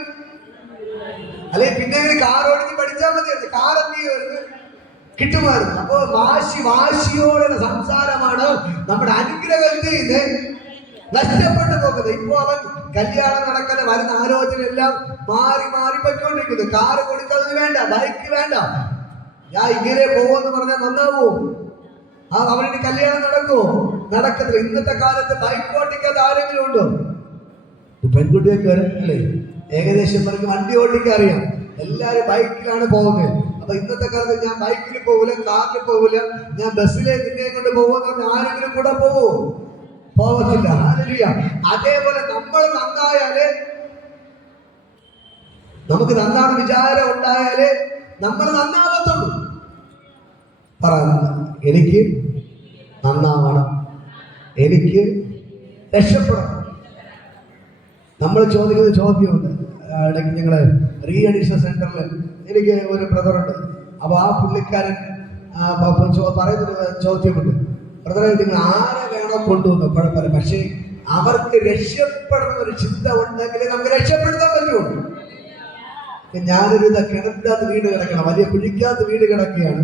അല്ലെ പിന്നെ എങ്ങനെ കാർ ഓടിച്ച് പഠിച്ചാൽ മതിയായിരുന്നു. കാർ എന്ത് ചെയ്യുമായിരുന്നു, കിട്ടുമായിരുന്നു. അപ്പോ വാശിയോടുള്ള സംസാരമാണ് നമ്മുടെ അനുഗ്രഹം എന്ത് ചെയ്യുന്നത്, നഷ്ടപ്പെട്ടു പോകുന്നത്. ഇപ്പൊ അവൻ കല്യാണം നടക്കുന്ന വരുന്ന ആലോചന എല്ലാം മാറി പൊയ്ക്കൊണ്ടിരിക്കുന്നു. കാറ് കൊടുക്കുന്നത് വേണ്ട, ബൈക്ക് വേണ്ട, ഞാൻ ഇങ്ങനെ പോകുമെന്ന് പറഞ്ഞാൽ നന്നാവോ? അവരുടെ കല്യാണം നടക്കുമോ? നടക്കത്തില്ല. ഇന്നത്തെ കാലത്ത് ബൈക്ക് ഓട്ടിക്കാത്ത ആരെങ്കിലും ഉണ്ടോ? പെൺകുട്ടിയൊക്കെ വരല്ലേ, ഏകദേശം പേർക്ക് വണ്ടി ഓടിക്കാൻ അറിയാം. എല്ലാരും ബൈക്കിലാണ് പോകുന്നത്. അപ്പൊ ഇന്നത്തെ കാലത്ത് ഞാൻ ബൈക്കിൽ പോകില്ല, കാറിൽ പോകില്ല, ഞാൻ ബസ്സിലെ നിന്നെ കൊണ്ട് പോകുമെന്ന് പറഞ്ഞാൽ ആരെങ്കിലും കൂടെ പോവോ? പോകത്തില്ല. ഹല്ലേലൂയ. അതേപോലെ നമ്മൾ നന്നായാലേ, നമുക്ക് നന്നാണ് വിചാരം ഉണ്ടായാലേ നമ്മൾ നന്നാവത്തുള്ളൂ. പറയുന്നത് എനിക്ക് നന്നാവണം, എനിക്ക് രക്ഷപ്പെടണം. നമ്മൾ ചോദിക്കുന്ന ചോദ്യമുണ്ട്. ഇടയ്ക്ക് ഞങ്ങള് റീ അഡിക്ഷൻ സെന്ററിൽ എനിക്ക് ഒരു ബ്രദറുണ്ട്. അപ്പൊ ആ പുള്ളിക്കാരൻ പറയുന്നൊരു ചോദ്യമുണ്ട്, ബ്രദറെ നിങ്ങൾ ആരെ വേണോ കൊണ്ടുവന്നു കുഴപ്പമില്ല, പക്ഷേ അവർക്ക് രക്ഷപ്പെടുന്ന ഒരു ചിന്ത ഉണ്ടെങ്കിൽ നമുക്ക് രക്ഷപ്പെടുത്താൻ പറ്റുള്ളൂ. ഞാനൊരു കിണറ്റിനകത്ത് വീട് കിടക്കണം, വലിയ കുഴിക്കകത്ത് വീട് കിടക്കുകയാണ്.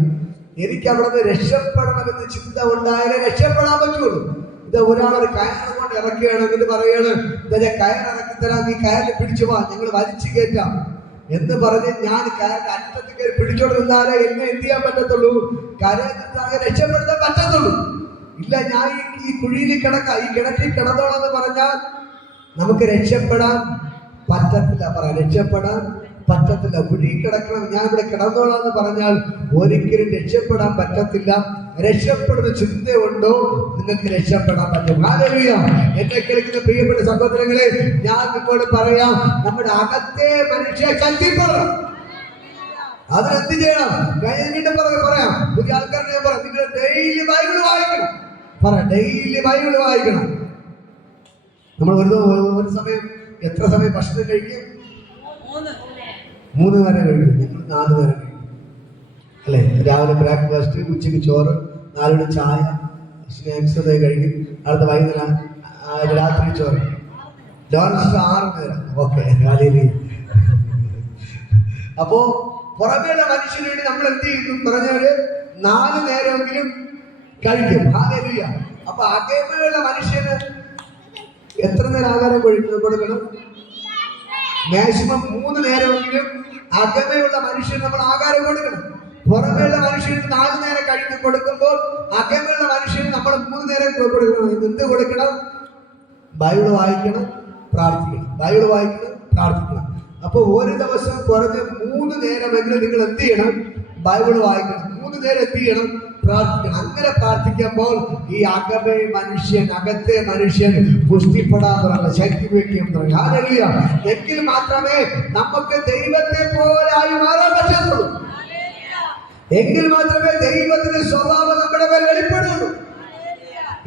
എനിക്ക് അവിടെ നിന്ന് രക്ഷപ്പെടണമെന്ന് ചിന്ത ഉണ്ടായാലേ രക്ഷപ്പെടാൻ പറ്റുള്ളൂ. ഇത് ഒരാളൊരു കയറ് കൊണ്ട് ഇറക്കുകയാണെങ്കിൽ പറയാണ്, ഞാൻ കയർ ഇറക്കി തരാം, നീ കയറിൽ പിടിച്ചു പോവാ, ഞങ്ങൾ വലിച്ചു കയറ്റാം എന്ന് പറഞ്ഞ് ഞാൻ കയറിന്റെ അറ്റത്ത് കയറി പിടിച്ചോണ്ട് നിന്നാലേ എന്നെ എന്ത് ചെയ്യാൻ പറ്റത്തുള്ളൂ, കരയിൽ രക്ഷപ്പെടുത്താൻ പറ്റത്തുള്ളൂ. ഇല്ല ഞാൻ ഈ കുഴിയിൽ കിടക്കാം, ഈ കിണറ്റിൽ കിടന്നോളാം എന്ന് പറഞ്ഞാൽ നമുക്ക് രക്ഷപ്പെടാൻ പറ്റത്തില്ല. പറയാം, രക്ഷപ്പെടാൻ പറ്റത്തില്ല. കുഴി കിടക്കണം, ഞാൻ ഇവിടെ കിടന്നോളാം എന്ന് പറഞ്ഞാൽ ഒരിക്കലും രക്ഷപ്പെടാൻ പറ്റത്തില്ല. രക്ഷപ്പെടുന്ന ചിന്തയുണ്ടോ നിങ്ങൾക്ക് രക്ഷപ്പെടാൻ പറ്റും. ഹല്ലേലൂയ. എന്നെ കേൾക്കുന്ന പ്രിയപ്പെട്ട സഹോദരങ്ങളെ, ഞാൻ നിങ്ങളോട് പറയാം, നമ്മുടെ അകത്തെ മനുഷ്യ ശക്തിപ്പെടണം. അതിനെന്ത് ചെയ്യണം? വീണ്ടും പറയാം, പുതിയ ആൾക്കാരുടെ ഞാൻ പറയാം, നിങ്ങൾ ഡെയിലി ബൈബിൾ വായിക്കണം. ഡെയിലി ബൈബിൾ വായിക്കണം. നമ്മൾ ഒരു സമയം എത്ര സമയം ഭക്ഷണം കഴിക്കും? 3 നേരം കഴിക്കും. ഞങ്ങൾ 4 നേരം കഴിക്കും അല്ലേ. രാവിലെ ബ്രേക്ക്ഫാസ്റ്റ്, ഉച്ചയ്ക്ക് ചോറ്, 4 മണി ചായ, സ്നാക്സ് കഴിക്കും. അടുത്ത വൈകുന്നേരം രാത്രി ചോറ്, ലോഞ്ച് 6 നേരം. ഓക്കെ. അപ്പോ പുറമേയുള്ള മനുഷ്യന് വേണ്ടി നമ്മൾ എന്ത് ചെയ്യുന്നു? പറഞ്ഞവര് 4 നേരമെങ്കിലും കഴിക്കും. ഹല്ലേലൂയ. അപ്പൊ അകമയുള്ള മനുഷ്യന് എത്ര നേരം ആഹാരം കൊടുക്കണം? മാക്സിമം 3 നേരമെങ്കിലും അകമയുള്ള മനുഷ്യന് നമ്മൾ ആഹാരം കൊടുക്കണം. പുറമേയുള്ള മനുഷ്യന് 4 നേരം കഴിച്ച് കൊടുക്കുമ്പോൾ അകമയുള്ള മനുഷ്യന് നമ്മൾ 3 നേരം കൊടുക്കണം. എന്ത് കൊടുക്കണം? ബൈബിൾ വായിക്കണം, പ്രാർത്ഥിക്കണം. ബൈബിൾ വായിക്കണം, പ്രാർത്ഥിക്കണം. അപ്പൊ ഒരു ദിവസം കുറഞ്ഞ് 3 നേരമെങ്കിലും നിങ്ങൾ എന്ത് ചെയ്യണം? ബൈബിൾ വായിക്കണം. 3 നേരം എന്ത് ചെയ്യണം? പ്രാർത്ഥിക്കണം. അങ്ങനെ പ്രാർത്ഥിക്കുമ്പോൾ ഈ അകത്തെ മനുഷ്യൻ പുഷ്ടിപ്പെടാൻ തുടങ്ങും, ശക്തി വയ്ക്കും തുടങ്ങും. ഹല്ലേലൂയ. എങ്കിൽ മാത്രമേ നമുക്ക് ദൈവത്തെ പോലെയായി മാറാൻ പറ്റുള്ളൂ. എങ്കിൽ മാത്രമേ ദൈവത്തിന്റെ സ്വഭാവം നമ്മുടെ മേൽ വെളിപ്പെടുള്ളൂ.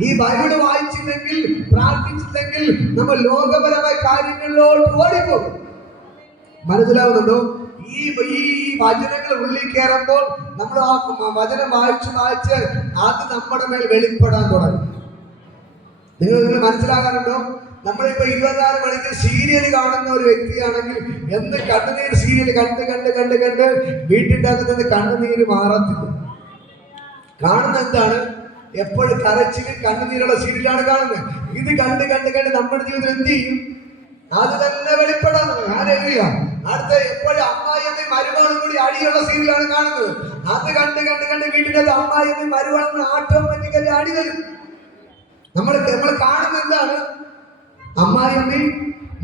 ഈ ബൈബിൾ വായിച്ചില്ലെങ്കിൽ, പ്രാർത്ഥിച്ചില്ലെങ്കിൽ നമ്മൾ ലോകപരമായ കാര്യങ്ങളിലോട്ട് ഓടിപ്പോകും. മനസ്സിലാവുന്നുണ്ടോ? ഈ വചനങ്ങൾ ഉള്ളിൽ കയറുമ്പോൾ നമ്മൾ ആ വചനം വായിച്ച് അത് നമ്മുടെ മേൽ വെളിപ്പെടാൻ തുടങ്ങും. നിങ്ങൾ മനസ്സിലാകാറുണ്ടോ? നമ്മളിപ്പോ 24 മണിക്ക് സീരിയൽ കാണുന്ന ഒരു വ്യക്തിയാണെങ്കിൽ എന്ത് കണ്ണുനീർ സീരിയൽ കണ്ട് കണ്ട് കണ്ട് കണ്ട് വീട്ടിൻ്റെ അകത്ത് കണ്ണുനീര് മാറത്തില്ല. കാണുന്ന എന്താണ്? എപ്പോഴും കരച്ചിലും കണ്ണുനീരുള്ള സീരിയലാണ് കാണുന്നത്. ഇത് കണ്ട് കണ്ട് കണ്ട് നമ്മുടെ ജീവിതത്തിൽ എന്ത് ചെയ്യും? അത് തന്നെ വെളിപ്പെടാൻ അടുത്ത എപ്പോഴും അമ്മായിയമ്മയും മരുമകളും കൂടി അടിയുള്ള സീരിയലാണ് കാണുന്നത്. അത് കണ്ട് കണ്ട് കണ്ട് വീട്ടിൻ്റെ അമ്മായിയമ്മയും മരുമകളും ഓട്ടോമാറ്റിക്കലി അടി വരും. നമ്മൾ കാണുന്ന എന്താണ്? അമ്മായിയമ്മയും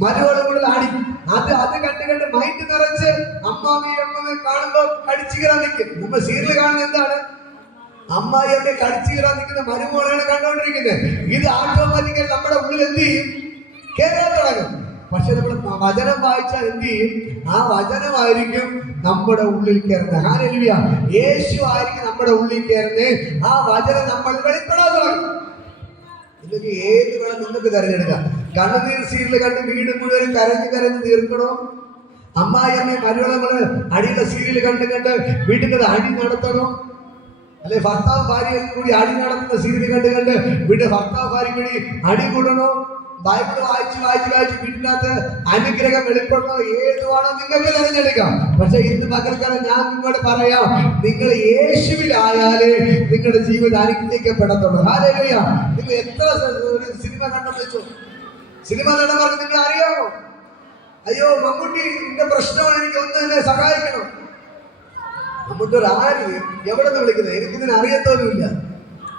മരുമകളും കൂടി അടി. അത് കണ്ട് കണ്ട് മൈൻഡ് നിറച്ച് അമ്മാവിയും കാണുമ്പോ കടിച്ചു കയറാൻ നിൽക്കും. നമ്മൾ സീരിയൽ കാണുന്നത് എന്താണ്? അമ്മായിയമ്മയെ കടിച്ചു കയറാൻ നിൽക്കുന്ന മരുമകളാണ് കണ്ടുകൊണ്ടിരിക്കുന്നത്. ഇത് ഓട്ടോമാറ്റിക്കലി നമ്മുടെ ഉള്ളിൽ എന്ത് ചെയ്യും? കേറാൻ തുടങ്ങും. പക്ഷെ നമ്മൾ വചനം വായിച്ചാൽ എന്ത് ചെയ്യും? ആ വചനമായിരിക്കും നമ്മുടെ ഉള്ളിൽ കയറുന്നത്. ഹല്ലേലൂയ. യേശു ആയിരിക്കും നമ്മുടെ ഉള്ളിൽ കയറുന്നത്. ആ വചനം നമ്മൾ വെളിപ്പെടാൻ തുടങ്ങും. നിങ്ങൾക്ക് ഏത് വേണം നിങ്ങൾക്ക് തിരഞ്ഞെടുക്കാം. കണ്ണുനീർ സീരിയൽ കണ്ട് വീട് മുഴുവൻ കരഞ്ഞ് കരഞ്ഞ് തീർക്കണോ? അമ്മായിയമ്മയും മരുമകള് അടിയുടെ സീരിയൽ കണ്ട് കണ്ട് വീട്ടിൽ അടി നടത്തണോ? അല്ലെ ഭർത്താവ് ഭാര്യ കൂടി അടി നടത്തുന്ന സീരിയൽ കണ്ട് കണ്ട് വീട്ടിൽ ഭർത്താവ് ഭാര്യ കൂടി അടി കൂടണോ? ബൈബിൾ വായിച്ച് വായിച്ച് വായിച്ച് വീട്ടിനകത്ത് അനുഗ്രഹം വെളിപ്പെടണോ? ഏതുവാണോ നിങ്ങൾക്ക് തിരഞ്ഞെടുക്കാം. പക്ഷെ ഇന്ന് പകൽക്കാലം ഞാൻ നിങ്ങളോട് പറയാം, നിങ്ങൾ യേശുവിലായാലേ നിങ്ങളുടെ ജീവിതം അനുഗ്രഹിക്കപ്പെടത്തുള്ളൂ. ഹല്ലേലൂയ. നിങ്ങൾ എത്ര സിനിമ കണ്ടെന്ന് വെച്ചോ, സിനിമ നടന്മാർക്ക് നിങ്ങൾ അറിയാമോ? അയ്യോ മമ്മൂട്ടി എന്റെ പ്രശ്നമാണ്, എനിക്ക് ഒന്ന് എന്നെ സഹായിക്കണം. മമ്മൂട്ടി ഒരു ആര് എവിടെ നിന്ന് വിളിക്കുന്നത് എനിക്കിതിനെ അറിയത്തോലുമില്ല,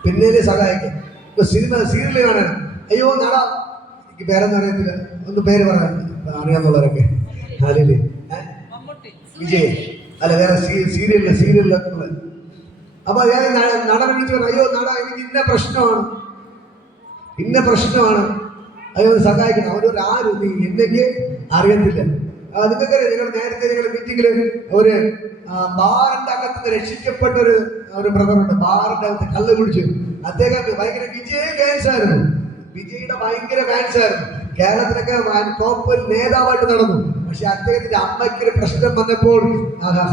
പിന്നെ സഹായിക്കാം. ഇപ്പൊ സീരിയൽ കാണാൻ അയ്യോ നടാ, എനിക്ക് പേരൊന്നും അറിയത്തില്ല, ഒന്ന് പേര് പറയാൻ അറിയാന്നുള്ളവരൊക്കെ. അതില് വിജയ് അല്ല വേറെ സീരിയലിലൊക്കെ. അപ്പൊ ഞാൻ നടൻ വിളിച്ചു പറഞ്ഞു, അയ്യോ നട എനിക്ക് ഇന്ന പ്രശ്നമാണ്, അയ്യോ സഹായിക്കണം. അവരൊരു ആരും നീ എന്നേക്ക് അറിയത്തില്ല. നിങ്ങൾക്കറിയാം, നിങ്ങൾ നേരത്തെ നിങ്ങളുടെ മീറ്റിങ്ങില് ഒരു ബാറിന്റെ അകത്ത് രക്ഷിക്കപ്പെട്ട ഒരു ബ്രദറുണ്ട്. ബാറിന്റെ അകത്ത് കള്ള് കുടിച്ചു. അദ്ദേഹം ഭയങ്കര വിജയ് ഫാൻസ് ആയിരുന്നു. വിജയുടെ ഭയങ്കര ഫാൻസ് ആയിരുന്നു. കേരളത്തിലൊക്കെ ടോപ്പ് നേതാവായിട്ട് നടന്നു. പക്ഷെ അദ്ദേഹത്തിന്റെ അമ്മയ്ക്കൊരു പ്രശ്നം വന്നപ്പോൾ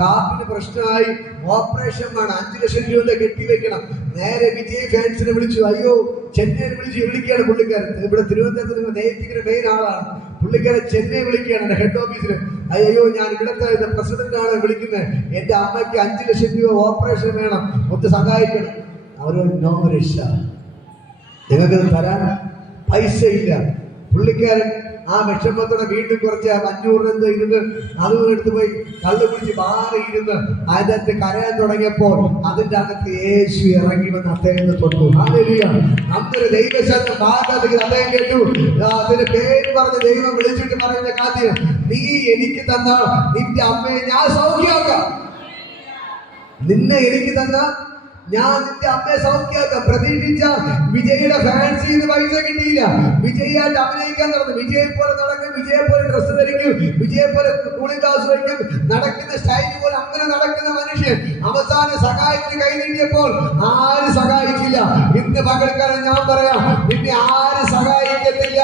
ഹാർട്ടിന് പ്രശ്നമായി, ഓപ്പറേഷൻ വേണം, 5 ലക്ഷം രൂപ കെട്ടിവെക്കണം. നേരെ വിജയ് ഫാൻസിനെ വിളിച്ചു. അയ്യോ ചെന്നൈയിൽ വിളിക്കുകയാണ് പുള്ളിക്കാരൻ. ഇവിടെ തിരുവനന്തപുരത്ത് നിങ്ങൾ നേരത്തെ മെയിൻ ആളാണ്. പുള്ളിക്കാരൻ ചെന്നൈ വിളിക്കുകയാണ് ഹെഡ് ഓഫീസിൽ. അയ്യോ ഞാൻ ഇവിടുത്തെ പ്രസിഡന്റ് ആണ് വിളിക്കുന്നത്, എന്റെ അമ്മയ്ക്ക് 5 ലക്ഷം രൂപ ഓപ്പറേഷൻ വേണം, ഒന്ന് സഹായിക്കണം. അവരൊരു നോ രക്ഷ, ഞങ്ങൾക്ക് തരാൻ പൈസ ഇല്ല. പുള്ളിക്കാരൻ ആ വിഷമത്തോടെ വീണ്ടും കുറച്ച് 500 ഇരുന്ന് അതും എടുത്തു പോയി കള്ളു കുടിച്ച് മാറി ഇരുന്ന് അതിനകത്ത് കരയാൻ തുടങ്ങിയപ്പോൾ അതിന്റെ അകത്ത് യേശു ഇറങ്ങി വന്ന് അദ്ദേഹം തൊട്ടു. ഹല്ലേലൂയ. അന്നൊരു ദൈവശബ്ദം ഭാഗത്തേക്ക് അദ്ദേഹം കേട്ടു. അതിന്റെ പേര് പറഞ്ഞ് ദൈവം വിളിച്ചിട്ട് പറയുന്ന കാര്യം, നീ എനിക്ക് തന്ന നിന്റെ അമ്മയെ ഞാൻ സൗഖ്യമാക്കാം. നിന്നെ എനിക്ക് തന്ന ഞാൻ നിന്റെ അമ്മയെ സൗഖ്യമാക്കാം. പ്രതീക്ഷിച്ച വിജയുടെ ഫാൻസിൽ നിന്ന് പൈസ കിട്ടിയില്ല. വിജയായിട്ട് അഭിനയിക്കാൻ നടന്നു. വിജയെ പോലെ നടക്കും, വിജയെ പോലെ ഡ്രസ്സ് ധരിക്കും, വിജയെ പോലെ കൂളിംഗ് ഗ്ലാസ് വയ്ക്കും, നടക്കുന്ന സ്റ്റൈൽ പോലെ അങ്ങനെ നടക്കുന്ന മനുഷ്യൻ അവസാന സഹായത്തിന് കൈ നീട്ടിയപ്പോൾ ആരും സഹായിച്ചില്ല. ഇന്ന് പകൽക്കാലം ഞാൻ പറയാം, നിന്നെ ആരും സഹായിക്കത്തില്ല.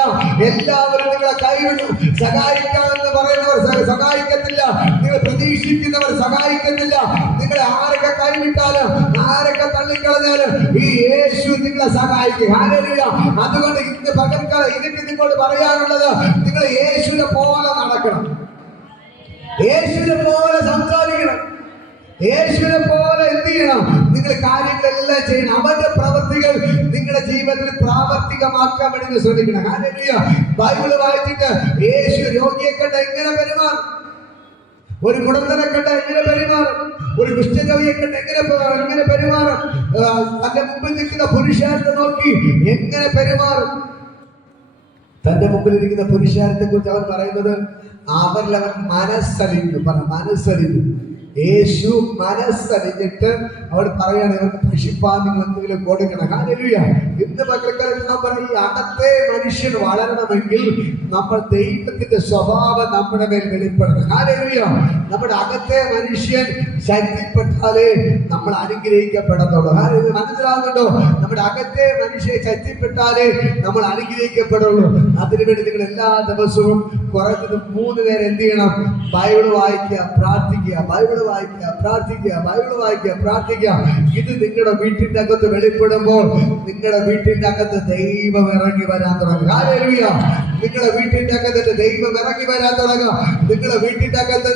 എല്ലാവരും നിങ്ങളെ കൈവിടും. സഹായിക്കാമെന്ന് പറയുന്നവർ സഹായിക്കത്തില്ല. നിങ്ങൾ പ്രതീക്ഷിക്കുന്നവർ സഹായിക്കത്തില്ല. നിങ്ങളെ ആരൊക്കെ കൈവിട്ടാലും ആരൊക്കെ തള്ളിക്കളഞ്ഞാലും ഈ യേശു നിങ്ങളെ സഹായിക്കും. ഹല്ലേലൂയ. അതുകൊണ്ട് ഇന്ന് പകൽക്കാലം എനിക്ക് നിങ്ങളോട് പറയാനുള്ളത്, നിങ്ങൾ യേശുവിനെ പോലെ നടക്കണം, യേശുവിനെ പോലെ സംസാരിക്കണം, യേശുവിനെ പോലെ എന്ത് ചെയ്യണം? നിങ്ങൾ കാര്യങ്ങളെല്ലാം ചെയ്യണം. അവന്റെ പ്രവൃത്തികൾ നിങ്ങളുടെ ജീവിതത്തിൽ പ്രാവർത്തികമാക്കാൻ വേണ്ടി ശ്രമിക്കണം. ഹല്ലേലൂയ. ബൈബിള് വായിച്ചിട്ട് യേശു രോഗിയെ കണ്ട എങ്ങനെ പെരുമാറും, ഒരു മുടന്തനെ കണ്ട എങ്ങനെ പെരുമാറും, ഒരു കുഷ്ഠരോഗിയെ കണ്ട് എങ്ങനെ പെരുമാറും, തന്റെ മുമ്പിൽ നിൽക്കുന്ന പുരുഷാരത്തെ നോക്കി എങ്ങനെ പെരുമാറും. തന്റെ മുമ്പിൽ ഇരിക്കുന്ന പുരുഷാരത്തെ കുറിച്ച് അവൻ പറയുന്നത്, അവരിൽ അവൻ മനസ്സലിഞ്ഞു. യേശു മനസ്സലിഞ്ഞിട്ട് അവൾ പറയാണ്, ഇവർക്ക് ഭക്ഷിപ്പാൻ നിങ്ങൾ എന്തെങ്കിലും കൊടുക്കണം. ഹല്ലേലൂയ. ഇന്ന് പകൽക്കാലത്ത് നാം പറയും, ഈ അകത്തെ മനുഷ്യൻ വളരണമെങ്കിൽ നമ്മൾ ദൈവത്തിന്റെ സ്വഭാവം നമ്മുടെ മേൽ വെളിപ്പെടണം. ഹല്ലേലൂയ. നമ്മുടെ അകത്തെ മനുഷ്യൻ ശക്തിപ്പെട്ടാലേ നമ്മൾ അനുഗ്രഹിക്കപ്പെടത്തുള്ളൂ. മനസ്സിലാവുന്നുണ്ടോ? നമ്മുടെ അകത്തെ മനുഷ്യൻ ശക്തിപ്പെട്ടാലേ നമ്മൾ അനുഗ്രഹിക്കപ്പെടുള്ളൂ. അതിനുവേണ്ടി നിങ്ങൾ എല്ലാ ദിവസവും കുറഞ്ഞത് 3 നേരം എന്ത് ചെയ്യണം? ബൈബിൾ വായിക്കുക, പ്രാർത്ഥിക്കുക, ബൈബിൾ വായിക്കുക, പ്രാർത്ഥിക്കുക, ബൈബിൾ വായിക്കുക, പ്രാർത്ഥിക്കുക. പ്രാർത്ഥിക്കുക. ഇത് നിങ്ങളുടെ വീട്ടിന്റെ അകത്ത് വെളിപ്പെടുമ്പോൾ നിങ്ങളുടെ വീട്ടിന്റെ അകത്ത് ദൈവം ഇറങ്ങി വരാൻ തുടങ്ങും. ഹല്ലേലൂയ. നിങ്ങളുടെ വീട്ടിന്റെ അകത്ത് ദൈവം ഇറങ്ങി വരാൻ തുടങ്ങുക. നിങ്ങളുടെ വീട്ടിന്റെ അകത്ത്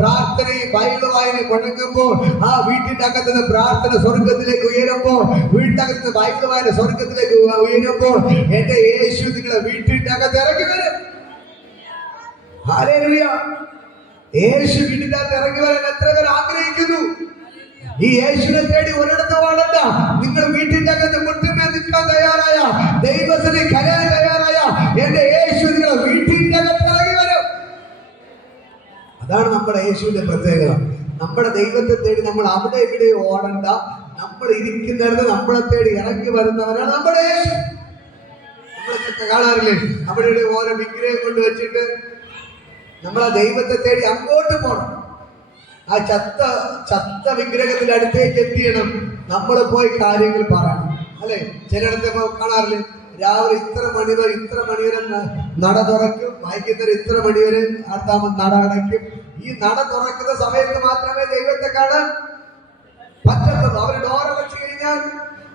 പ്രാർത്ഥനയും ബൈബിൾ വായനയും മുഴങ്ങുമ്പോൾ ആ വീട്ടിന്റെ അകത്ത് പ്രാർത്ഥന സ്വർഗത്തിലേക്ക് ഉയരുമ്പോൾ, വീട്ടിനകത്ത് ബൈബിൾ വായന സ്വർഗത്തിലേക്ക് ഉയരുമ്പോൾ എന്റെ യേശു നിങ്ങളുടെ വീട്ടിന്റെ അകത്ത് ഇറങ്ങി വരും. ഹല്ലേലൂയ. യേശു വീട്ടിന്റെ അകത്ത് ഇറങ്ങി വരാൻ എത്ര പേർ ആഗ്രഹിക്കുന്നു? ഈ യേശുവിനെ തേടി ഒരിടത്ത് വാഴണ്ട. നിങ്ങൾ വീട്ടിന്റെ അകത്ത് മുട്ടുമേ നിൽക്കാൻ തയ്യാറായ, ദൈവത്തിന് കരയാൻ തയ്യാറായ എന്റെ യേശു നിങ്ങളെ വീട്ടിന്റെ അകത്ത് ഇറങ്ങി വരും. അതാണ് നമ്മുടെ യേശുവിന്റെ പ്രത്യേകത. നമ്മുടെ ദൈവത്തെ തേടി നമ്മൾ അവിടെ ഇവിടെ ഓടണ്ട. നമ്മൾ ഇരിക്കുന്നിടത്ത് നമ്മളെ തേടി ഇറങ്ങി വരുന്നവരാണ് നമ്മുടെ യേശു. നമ്മളൊക്കെ കാണാറില്ലേ, അവിടെ ഇവിടെ ഓരോ വിഗ്രഹം കൊണ്ട് വെച്ചിട്ട് നമ്മളെ ദൈവത്തെ തേടി അങ്ങോട്ട് പോകണം. ആ ചത്ത വിഗ്രഹത്തിന്റെ അടുത്തേക്ക് എത്തിയണം നമ്മൾ പോയി കാര്യങ്ങൾ പറയണം, അല്ലെ? ചിലയിടത്ത് കാണാറില്ലേ, രാവിലെ ഇത്ര മണിവരെ നട തുറക്കും, വൈകുന്നേരം ഇത്ര മണിവരെ നട അടയ്ക്കും. ഈ നട തുറക്കുന്ന സമയത്ത് മാത്രമേ ദൈവത്തെ കാണാൻ പറ്റുള്ളൂ. അവർ ഡോറ വെച്ച് കഴിഞ്ഞാൽ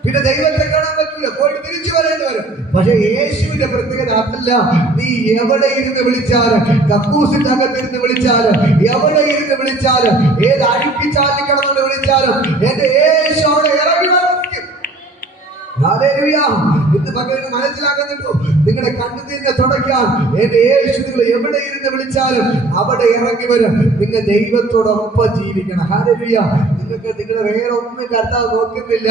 പിന്നെ ദൈവത്തെ കാണാൻ പറ്റില്ല, പോയിട്ട് തിരിച്ചു വരേണ്ടി വരും. പക്ഷെ യേശുവിന്റെ പ്രത്യേകത അതല്ല. നീ എവിടെ ഇരുന്ന് വിളിച്ചാലും, കക്കൂസിന്റെ അകത്തിരുന്ന് വിളിച്ചാലും, എവിടെ ഇരുന്ന് വിളിച്ചാലും, ഏത് അഴിപ്പിച്ചാലും കിടന്നുകൊണ്ട് വിളിച്ചാലും എന്റെ യേശു അവിടെ ഇറങ്ങി വരും. ഹല്ലേലൂയ. ഇന്ന് പകരം മനസ്സിലാക്കുന്നുണ്ടോ? നിങ്ങളുടെ കണ്ണുനീരിനെ തുടയ്ക്കാൻ എന്റെ യേശു നിങ്ങൾ എവിടെ ഇരുന്ന് വിളിച്ചാലും അവിടെ ഇറങ്ങി വരും. നിങ്ങൾ ദൈവത്തോടൊപ്പം ജീവിക്കണം. ഹല്ലേലൂയ. നിങ്ങൾക്ക് നിങ്ങളുടെ വേറെ ഒന്നും കർത്താവ് നോക്കുന്നില്ല.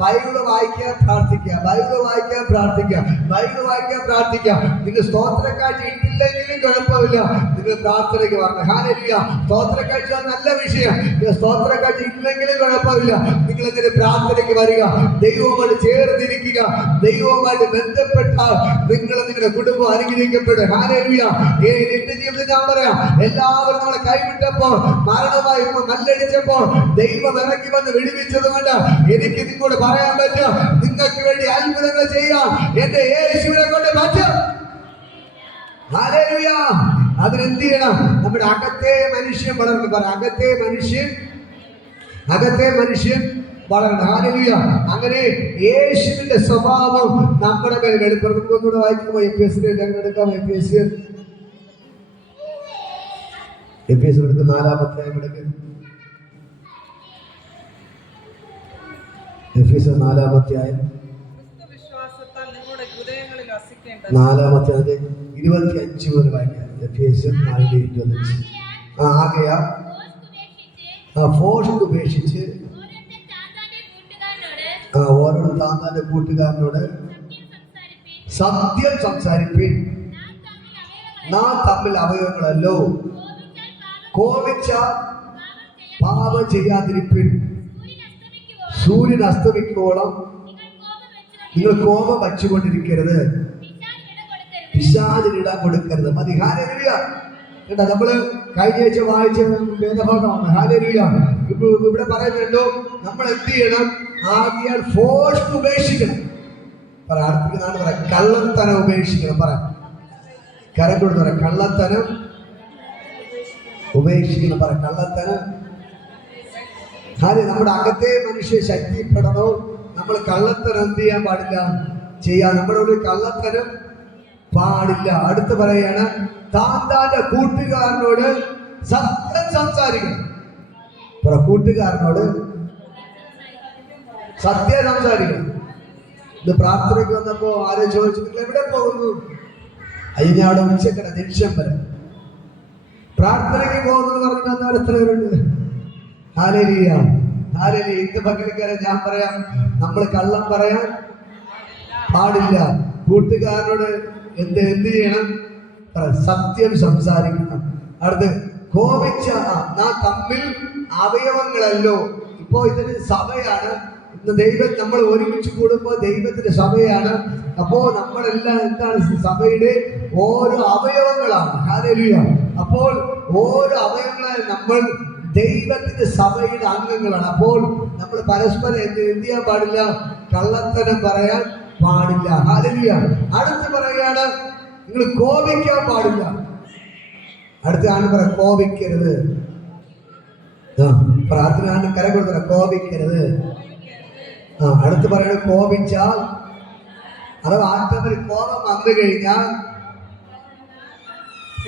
ബൈബിള് വായിക്കാൻ പ്രാർത്ഥിക്കുക, ബൈബിള് വായിക്കാൻ പ്രാർത്ഥിക്കുക, ബൈബിള് വായിക്കാൻ പ്രാർത്ഥിക്കുക. നിങ്ങൾ സ്തോത്രക്കാഴ്ച ഇട്ടില്ലെങ്കിലും കുഴപ്പമില്ല, നിങ്ങൾ പ്രാർത്ഥനയ്ക്ക് വരണം. ഹല്ലേലൂയ. സ്തോത്രക്കാഴ്ച നല്ല വിഷയം. സ്തോത്രക്കാഴ്ച ഇല്ലെങ്കിലും കുഴപ്പമില്ല, നിങ്ങൾ എന്തിന് പ്രാർത്ഥനയ്ക്ക് വരിക, ദൈവവുമായിട്ട് ചേർന്നിരിക്കുക. ദൈവവുമായിട്ട് ബന്ധപ്പെട്ടാൽ നിങ്ങളുടെ കുടുംബം അനുഗ്രഹിക്കപ്പെടും. ഹല്ലേലൂയ. എന്റെ ജീവിതത്തിൽ ഞാൻ പറയാം, എല്ലാവരും നമ്മളെ കൈവിട്ടപ്പോൾ, മരണമായി മല്ലടിച്ചപ്പോൾ ദൈവം ഇറങ്ങി വന്ന് വിടുവിച്ചത് കൊണ്ട് എനിക്ക് നിങ്ങളോട് പറയാൻ പറ്റും, നിങ്ങൾക്ക് വേണ്ടി അത്ഭുതങ്ങൾ ചെയ്യാൻ എന്റെ യേശുവിനെ കൊണ്ട് പറ്റും. ഹല്ലേലൂയ. അതിനെന്ത് ചെയ്യണം? നമ്മുടെ അകത്തെ മനുഷ്യൻ വളർന്നു. പറ, അകത്തെ മനുഷ്യൻ വളരണം. ഹല്ലേലൂയ. അങ്ങനെ യേശുവിന്റെ സ്വഭാവം നമ്മുടെ മേൽ വെളിപ്പെടുത്തും. ഒന്നുകൂടെ വായിക്കുമ്പോൾ എഫേസ്യർ എടുക്കാം. എഫേസ്യർ എടുക്കും 4-ാം അധ്യായം എടുക്കും. എഫേസ്യർ 4-ാം അധ്യായം 4-ാം അധ്യായം 25 മുതൽ വായിക്കാം. എഫേസ്യർ 4:25. ആകയാൽ ഫോഴ്സ് ഉപേക്ഷിച്ച് ഓരോ താന്താന്റെ കൂട്ടുകാരനോട് സത്യം സംസാരിപ്പിൻ. നാം തമ്മിൽ അവയവങ്ങളല്ലോ, കോപിച്ച പാപം ചെയ്യാതിരിപ്പിൻ. സൂര്യൻ അസ്തമിക്കോളം നിങ്ങൾ കോപം വച്ചുകൊണ്ടിരിക്കരുത്, പിശാചിനിട കൊടുക്കരുത്. മതി. ഹല്ലേലൂയ. കേട്ടോ, നമ്മള് കഴിഞ്ഞ ആഴ്ച വായിച്ച വേദഭാഗമാണ്. ഹല്ലേലൂയ. ഇവിടെ പറയുന്നുണ്ടോ, നമ്മൾ എന്ത് ചെയ്യണം? ആകിയാൽ ഫോഴ്സ് ഉപേക്ഷിക്കണം. പ്രാർത്ഥിക്കുന്നതാണ് പറയാം, കള്ളത്തനം ഉപേക്ഷിക്കണം. പറയാം, കരം കൊണ്ട് പറയാം, കള്ളത്തനം ഉപേക്ഷിക്കണം. പറയാം, കള്ളത്തനം. നമ്മുടെ അകത്തെ മനുഷ്യ ശക്തിപ്പെടണോ? നമ്മൾ കള്ളത്തരം എന്ത് ചെയ്യാൻ പാടില്ല? ചെയ്യാൻ നമ്മുടെ ഒരു കള്ളത്തരം പാടില്ല. അടുത്ത് പറയാണ്, താന്താന്റെ കൂട്ടുകാരനോട് സത്യം സംസാരിക്കണം. കൂട്ടുകാരനോട് സത്യം സംസാരിക്കണം. ഇത് പ്രാർത്ഥനയ്ക്ക് വന്നപ്പോ ആരും ചോദിച്ചു, നിങ്ങൾ എവിടെ പോകുന്നു? അയ്യോ, ഞാൻ അവിടെ ഉച്ചക്കട നിമിഷം വരെ പ്രാർത്ഥനയ്ക്ക് പോകുന്നു പറഞ്ഞാൽ എത്ര പേരുണ്ട്? ഹല്ലേലൂയ. ഹല്ലേലൂയ. ഇന്ന് പകൽക്കാരെ ഞാൻ പറയാം, നമ്മൾ കള്ളം പറയാൻ പാടില്ല. കൂട്ടുകാരനോട് എന്ത് ചെയ്യണം? സത്യം സംസാരിക്കണം. അടുത്ത് കോപിച്ച നാം തമ്മിൽ അവയവങ്ങളല്ലോ. ഇപ്പോ ഇതൊരു സഭയാണ്. ഇന്ന് ദൈവം നമ്മൾ ഒരുമിച്ച് കൂടുമ്പോൾ ദൈവത്തിന്റെ സഭയാണ്. അപ്പോ നമ്മളെല്ലാം എന്താണ്? സഭയുടെ ഓരോ അവയവങ്ങളാണ്. ഹല്ലേലൂയ. അപ്പോൾ ഓരോ അവയവങ്ങളായി നമ്മൾ ദൈവത്തിന്റെ സഭയുടെ അംഗങ്ങളാണ്. അപ്പോൾ നമ്മൾ പരസ്പരം എന്ത് ചെയ്യാൻ പാടില്ല? കള്ളത്തരം പറയാൻ പാടില്ല. ഹല്ലേലൂയ. അടുത്ത് പറയാണ്, നിങ്ങൾ കോപിക്കാൻ പാടില്ല. അടുത്ത ആണ് പറയാം, കോപിക്കരുത്. പ്രാർത്ഥന കരം കൊടുത്തത് കോപിക്കരുത്. അടുത്ത് പറയുന്നത് കോപിച്ചാൽ അഥവാ ആത്മാവിൽ കോപം വന്നു കഴിഞ്ഞാൽ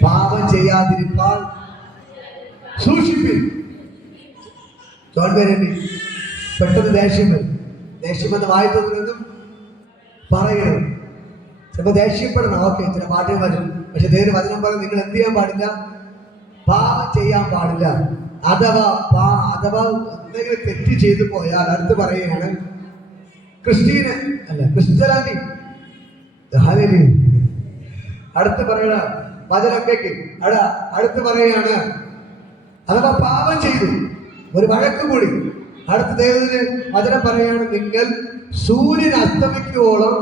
പാപം ചെയ്യാതിരിപ്പാൻ സൂക്ഷിപ്പിൻ. പെട്ടെന്ന് ദേഷ്യം വന്ന് വായിത്തൊന്നും പറയണം. ചിലപ്പോൾ ദേഷ്യപ്പെടണം, ഓക്കെ, ചില പാട്ടുകൾ വരും. പക്ഷെ ദൈവം വചനം പറഞ്ഞ് നിങ്ങൾ എന്ത് ചെയ്യാൻ പാടില്ല? പാപം ചെയ്യാൻ പാടില്ല. അഥവാ എന്തെങ്കിലും തെറ്റ് ചെയ്തു പോയാൽ അടുത്ത് പറയുകയാണ് ക്രിസ്ത്യന് അല്ല ക്രിസ്ത്യാനി. അടുത്ത് പറയണ വചനക്കേക്ക് അടുത്ത് പറയുകയാണ് അഥവാ പാപം ചെയ്തു ഒരു വഴക്ക് കൂടി. അടുത്ത ദൈവത്തിന് വചനം പറയുകയാണ് നിങ്ങൾ സൂര്യൻ അസ്തമിക്കുവോളം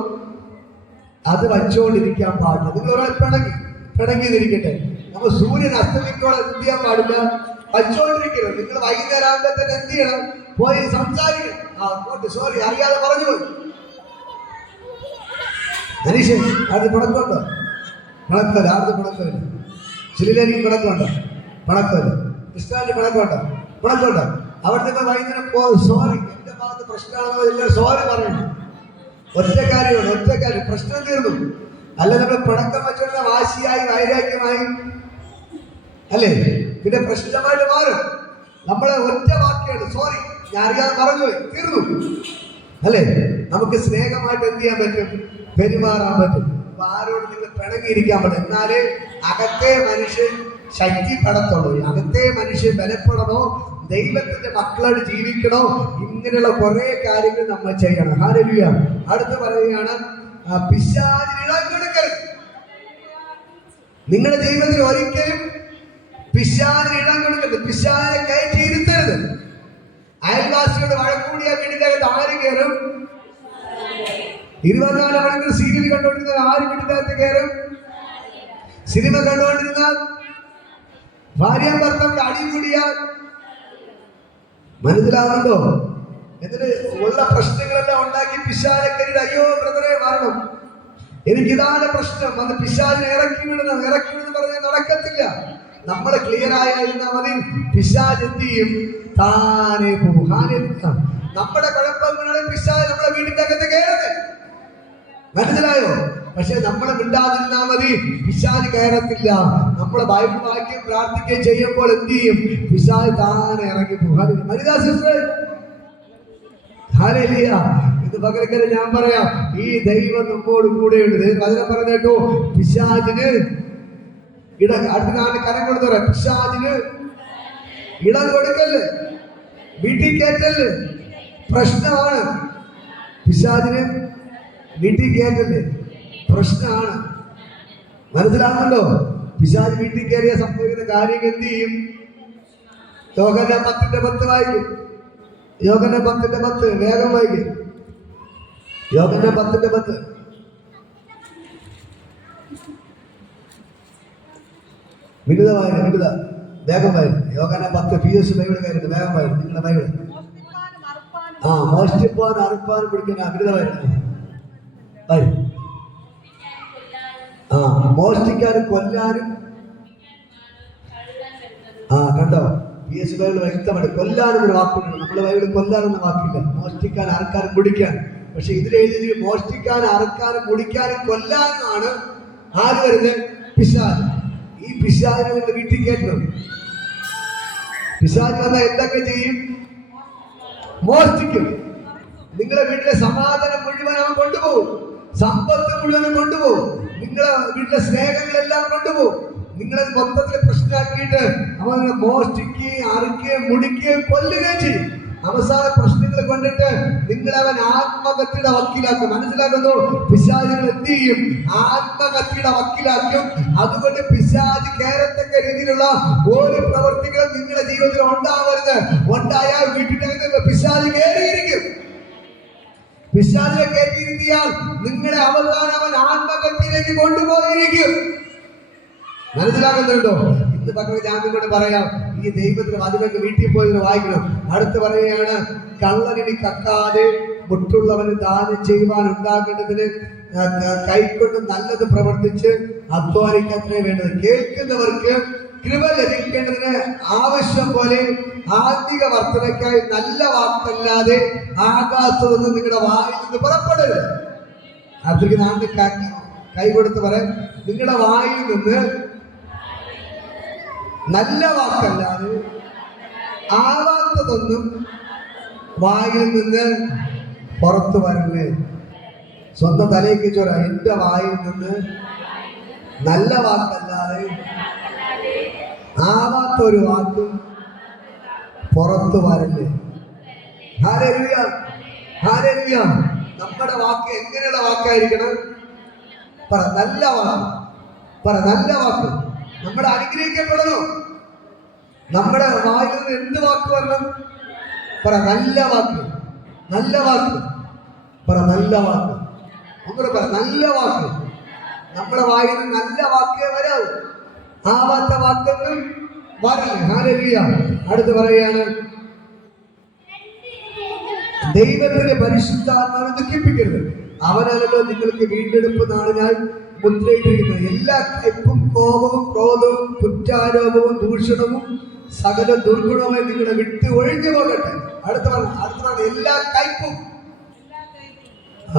അത് വച്ചുകൊണ്ടിരിക്കാൻ പാടില്ല. നിങ്ങൾ ഒരാൾ പിണങ്ങിയിരിക്കട്ടെ, നമ്മൾ സൂര്യൻ അസ്തമിക്കോളം എന്ത് ചെയ്യാൻ പാടില്ല? വച്ചുകൊണ്ടിരിക്കണം. നിങ്ങൾ വൈകുന്നേരം ആകുമ്പോൾ തന്നെ എന്ത് ചെയ്യണം? പോയി സംസാരിക്കണം. സോറി, അറിയാതെ പറഞ്ഞു പോയി. മനുഷ്യൻ അത് പിണക്കമുണ്ടോ? പിണക്കമില്ല. ആർക്ക് പിണക്കമില്ല? ചിലരെനിക്ക് പിണക്കമുണ്ടോ? പിണക്കമില്ല. ക്രിസ്ത്യാനി പിണക്കമുണ്ടോ? പിണക്കമുണ്ടോ? അവിടുത്തെ ഇപ്പൊ വൈകുന്നേരം സോറി, എന്റെ ഭാഗത്ത് പ്രശ്നമാണോ എല്ലാം സോറി പറയണം. ഒറ്റക്കാര്യം പ്രശ്നം തീർന്നു. അല്ല നമ്മൾ പിണക്കം വെച്ചുള്ള വാശിയായി വൈരാഗ്യമായി അല്ലേ, പിന്നെ പ്രശ്നമായിട്ട് മാറും. നമ്മളെ ഒറ്റ വാക്കാണ് സോറി, ഞാൻ അറിയാതെ പറഞ്ഞു തീർന്നു അല്ലേ. നമുക്ക് സ്നേഹമായിട്ട് എന്ത് ചെയ്യാൻ പറ്റും? പെരുമാറാൻ പറ്റും. അപ്പൊ ആരോട് നിങ്ങൾ പിണങ്ങിയിരിക്കാൻ പറ്റും. എന്നാലേ അകത്തെ മനുഷ്യൻ ശക്തിപ്പെടത്തുള്ളൂ. അകത്തെ മനുഷ്യൻ ബലപ്പെടണോ, ദൈവത്തിന്റെ മക്കളോട് ജീവിക്കണോ, ഇങ്ങനെയുള്ള കുറെ കാര്യങ്ങൾ നമ്മൾ ചെയ്യണം. ഹല്ലേലൂയ. അടുത്ത് പറയുകയാണ് പിശാചിന് ഇടം കൊടുക്കരുത്. നിങ്ങളുടെ ജീവിതത്തിൽ ഒരിക്കലും പിശാചിന് ഇടം കൊടുക്കരുത്. പിശാചിനെ കയറ്റി ഇരുത്തരുത്. അയൽവാസിയോട് വഴക്കൂടിയ വീടിനകത്ത് ആര് കയറും? 24 മണിക്കൂർ സീരിയൽ കണ്ടുകൊണ്ടിരുന്ന ആര് വീടിനകത്ത് കയറും? സിനിമ കണ്ടുകൊണ്ടിരുന്നാൽ, ഭാര്യ ഭർത്താവിന്റെ അടി കൂടിയാൽ, മനസ്സിലാവുന്നുണ്ടോ? എന്നിട്ട് ഉള്ള പ്രശ്നങ്ങളെല്ലാം ഉണ്ടാക്കി പിശാചിനെ കയറി അയ്യോ ബ്രദറെ മാറണം, എനിക്കിതാണ് പ്രശ്നം, അത് പിശാചിനെ ഇറക്കി വിടണം പറഞ്ഞാൽ നടക്കത്തില്ല. നമ്മൾ ക്ലിയർ ആയിരുന്നാൽ മതി. പിശാച് എന്ത് ചെയ്യും? താനെ പോകും. നമ്മുടെ കുഴപ്പങ്ങളാണ് പിശാച് നമ്മുടെ വീടിന്റെ അകത്ത് കയറുന്നത്. മനസ്സിലായോ? പക്ഷെ നമ്മൾ മിണ്ടാതിരുന്നാൽ മതി, പിശാച് കയറത്തില്ല. നമ്മളെ ബൈബിൾ വാക്യം പ്രാർത്ഥിക്കുകയും ചെയ്യുമ്പോൾ എന്ത് ചെയ്യും? പിശാച് താനെ ഇറങ്ങി പോകും. മരിതാ സിസ്റ്റർ, ഹല്ലേലൂയ. ഇത് പകരക്കാരെ ഞാൻ പറയാം, ഈ ദൈവം നമ്മോട് കൂടെയുണ്ട്. വചനം പറഞ്ഞേട്ടോ, പിശാചിന് അടുത്ത കരം കൊടുത്തു പറയാം, പിശാചിന് ഇടം കൊടുക്കല്ല്, വീട്ടിൽ കയറ്റല്ല്. പ്രശ്നമാണ്. പിശാചിന് വീട്ടിൽ കയറ്റല്ലേ, പ്രശ്നമാണ്. മനസ്സിലാകുന്നുണ്ടോ? പിശാച് വീട്ടിൽ കയറിയ സംഭവിക്കുന്ന കാര്യങ്ങൾ എന്ത് ചെയ്യും? യോഹന്നാൻ 10:10 വായിക്കും. യോഹന്നാൻ 10:10 വേഗം വായിക്കും. യോഹന്നാൻ 10:10 വിടുത വേഗം വായിക്കും. യോഹന്നാൻ 10 PS ബൈബിൾ കാര്യമുണ്ട്, വേഗം വായിക്കും. നിങ്ങളുടെ ബൈബിൾ മോഷ്ടിപ്പാനും അറുപ്പാനും പിടിക്കാൻ വിടുത വായിക്കും. മോഷ്ടിക്കാനും കൊല്ലാനും. കണ്ടോ? PS ബൈബിൾ വ്യക്തമാണ്. കൊല്ലാനും ഒരു വാക്കുണ്ട്. നമ്മുടെ ബൈബിളിൽ കൊല്ലാനൊന്നും വാക്കില്ല. മോഷ്ടിക്കാൻ, അറുക്കാനും, മുടിക്കാൻ. പക്ഷെ ഇതിലെഴുതി മോഷ്ടിക്കാനും, അറുക്കാനും, മുടിക്കാനും, കൊല്ലാനുമാണ് ആര് വരുന്നത്? പിശാച്. ഈ പിശാചിനെ നിങ്ങൾ വീട്ടിൽ കയറ്റണം. പിശാച് വന്നാൽ എന്തൊക്കെ ചെയ്യും? മോഷ്ടിക്കും. നിങ്ങളെ വീട്ടിലെ സമാധാനം മുഴുവൻ അവൻ കൊണ്ടുപോകും. സമ്പത്ത് മുഴുവൻ കൊണ്ടുപോകും. നിങ്ങളെ വീട്ടിലെ സ്നേഹങ്ങളെല്ലാം കൊണ്ടുപോകും. നിങ്ങളെ മൊത്തത്തിൽ പ്രശ്നമാക്കിയിട്ട് അവൻ മോഷ്ടിക്കുകയും അറുക്കുകയും മുടിക്കുകയും കൊല്ലുകയും ചെയ്യും. അവസാന പ്രശ്നങ്ങൾ കൊണ്ടിട്ട് നിങ്ങളെ അവൻ ആത്മഹത്യയുടെ വക്കീലാക്കും. മനസ്സിലാക്കുന്നു? പിശാചികൾ എന്ത് ചെയ്യും? ആത്മഹത്യയുടെ വക്കീലാക്കും. അതുകൊണ്ട് പിശാച് കയറത്തക്ക രീതിയിലുള്ള ഒരു പ്രവൃത്തികളും നിങ്ങളുടെ ജീവിതത്തിൽ ഉണ്ടാവരുത്. ഉണ്ടായാൽ വീട്ടിനകത്ത് പിശാച് കയറിയിരിക്കും. പിശാചിനെ കയറ്റിയിരുത്തിയാൽ നിങ്ങളെ അവസാനം അവൻ ആത്മഹത്യയിലേക്ക് കൊണ്ടുപോയിരിക്കും. മനസ്സിലാകുന്നുണ്ടോ? ഇന്ന് പകരം ഞാൻ നിങ്ങളോട് പറയാം, ഈ ദൈവത്തിന് അതിനൊക്കെ വീട്ടിൽ പോയി വായിക്കണം. അടുത്ത് പറയുകയാണ്, കള്ളനിനി കക്കാതെ മുട്ടുള്ളവന് ദാനം ചെയ്യുവാൻ ഉണ്ടാകേണ്ടതിന് കൈക്കൊണ്ട് നല്ലത് പ്രവർത്തിച്ച് അധ്വാനിക്കത്രേ വേണ്ടത്. കേൾക്കുന്നവർക്ക് കൃപ ലഭിക്കേണ്ടതിന് ആവശ്യം പോലെ ആത്മിക വർധനയ്ക്കായി നല്ല വാക്കല്ലാതെ ആകാശത്ത് നിന്ന് നിങ്ങളുടെ വായിൽ നിന്ന് പുറപ്പെടരുത്. അതിലേക്ക് നാണ്ട് കൈ കൊടുത്ത് പറയാൻ, നിങ്ങളുടെ വായിൽ നിന്ന് നല്ല വാക്കല്ലാതെ ആവാത്തതൊന്നും വായിൽ നിന്ന് പുറത്തു വരല്ലേ. സ്വന്തം തലയ്ക്ക് ചോര, എന്റെ വായിൽ നിന്ന് നല്ല വാക്കല്ലാതെ ആവാത്ത ഒരു വാക്ക് പുറത്തു വരല്ലേ. Hallelujah, hallelujah. നമ്മുടെ വാക്ക് എങ്ങനെയുള്ള വാക്കായിരിക്കണം? പറ, നല്ല വാക്ക്. പറ, നല്ല വാക്ക്. നമ്മുടെ അനുഗ്രഹിക്കപ്പെടണം. നമ്മുടെ വായിൽ നിന്ന് എന്ത് വാക്ക് വരണം? പറ, നല്ല വാക്ക്. നല്ല വാക്ക്. പറ, നല്ല വാക്ക്. ഒന്നുകൂടെ പറ, നല്ല വാക്ക്. നമ്മുടെ വായിൽ നിന്ന് നല്ല വാക്കേ വരാവൂ, ആവാത്ത വാക്കൊന്നും വരില്ല. ഹല്ലേലൂയ. അടുത്ത് പറയാണ്, ദൈവത്തിന്റെ പരിശുദ്ധാത്മാവിനെ ദുഃഖിപ്പിക്കരുത്. അവനല്ലോ നിങ്ങൾക്ക് വീണ്ടെടുപ്പ് നാളിനാൽ മുദ്രയിട്ടിരിക്കുന്നത്. എല്ലാ കയ്പും കോപവും ക്രോധവും കുറ്റാരോപവും ദൂഷണവും സകല ദുർഗുണമായി നിങ്ങളെ വിട്ട് ഒഴിഞ്ഞു പോകട്ടെ. അടുത്ത എല്ലാ കയ്പും.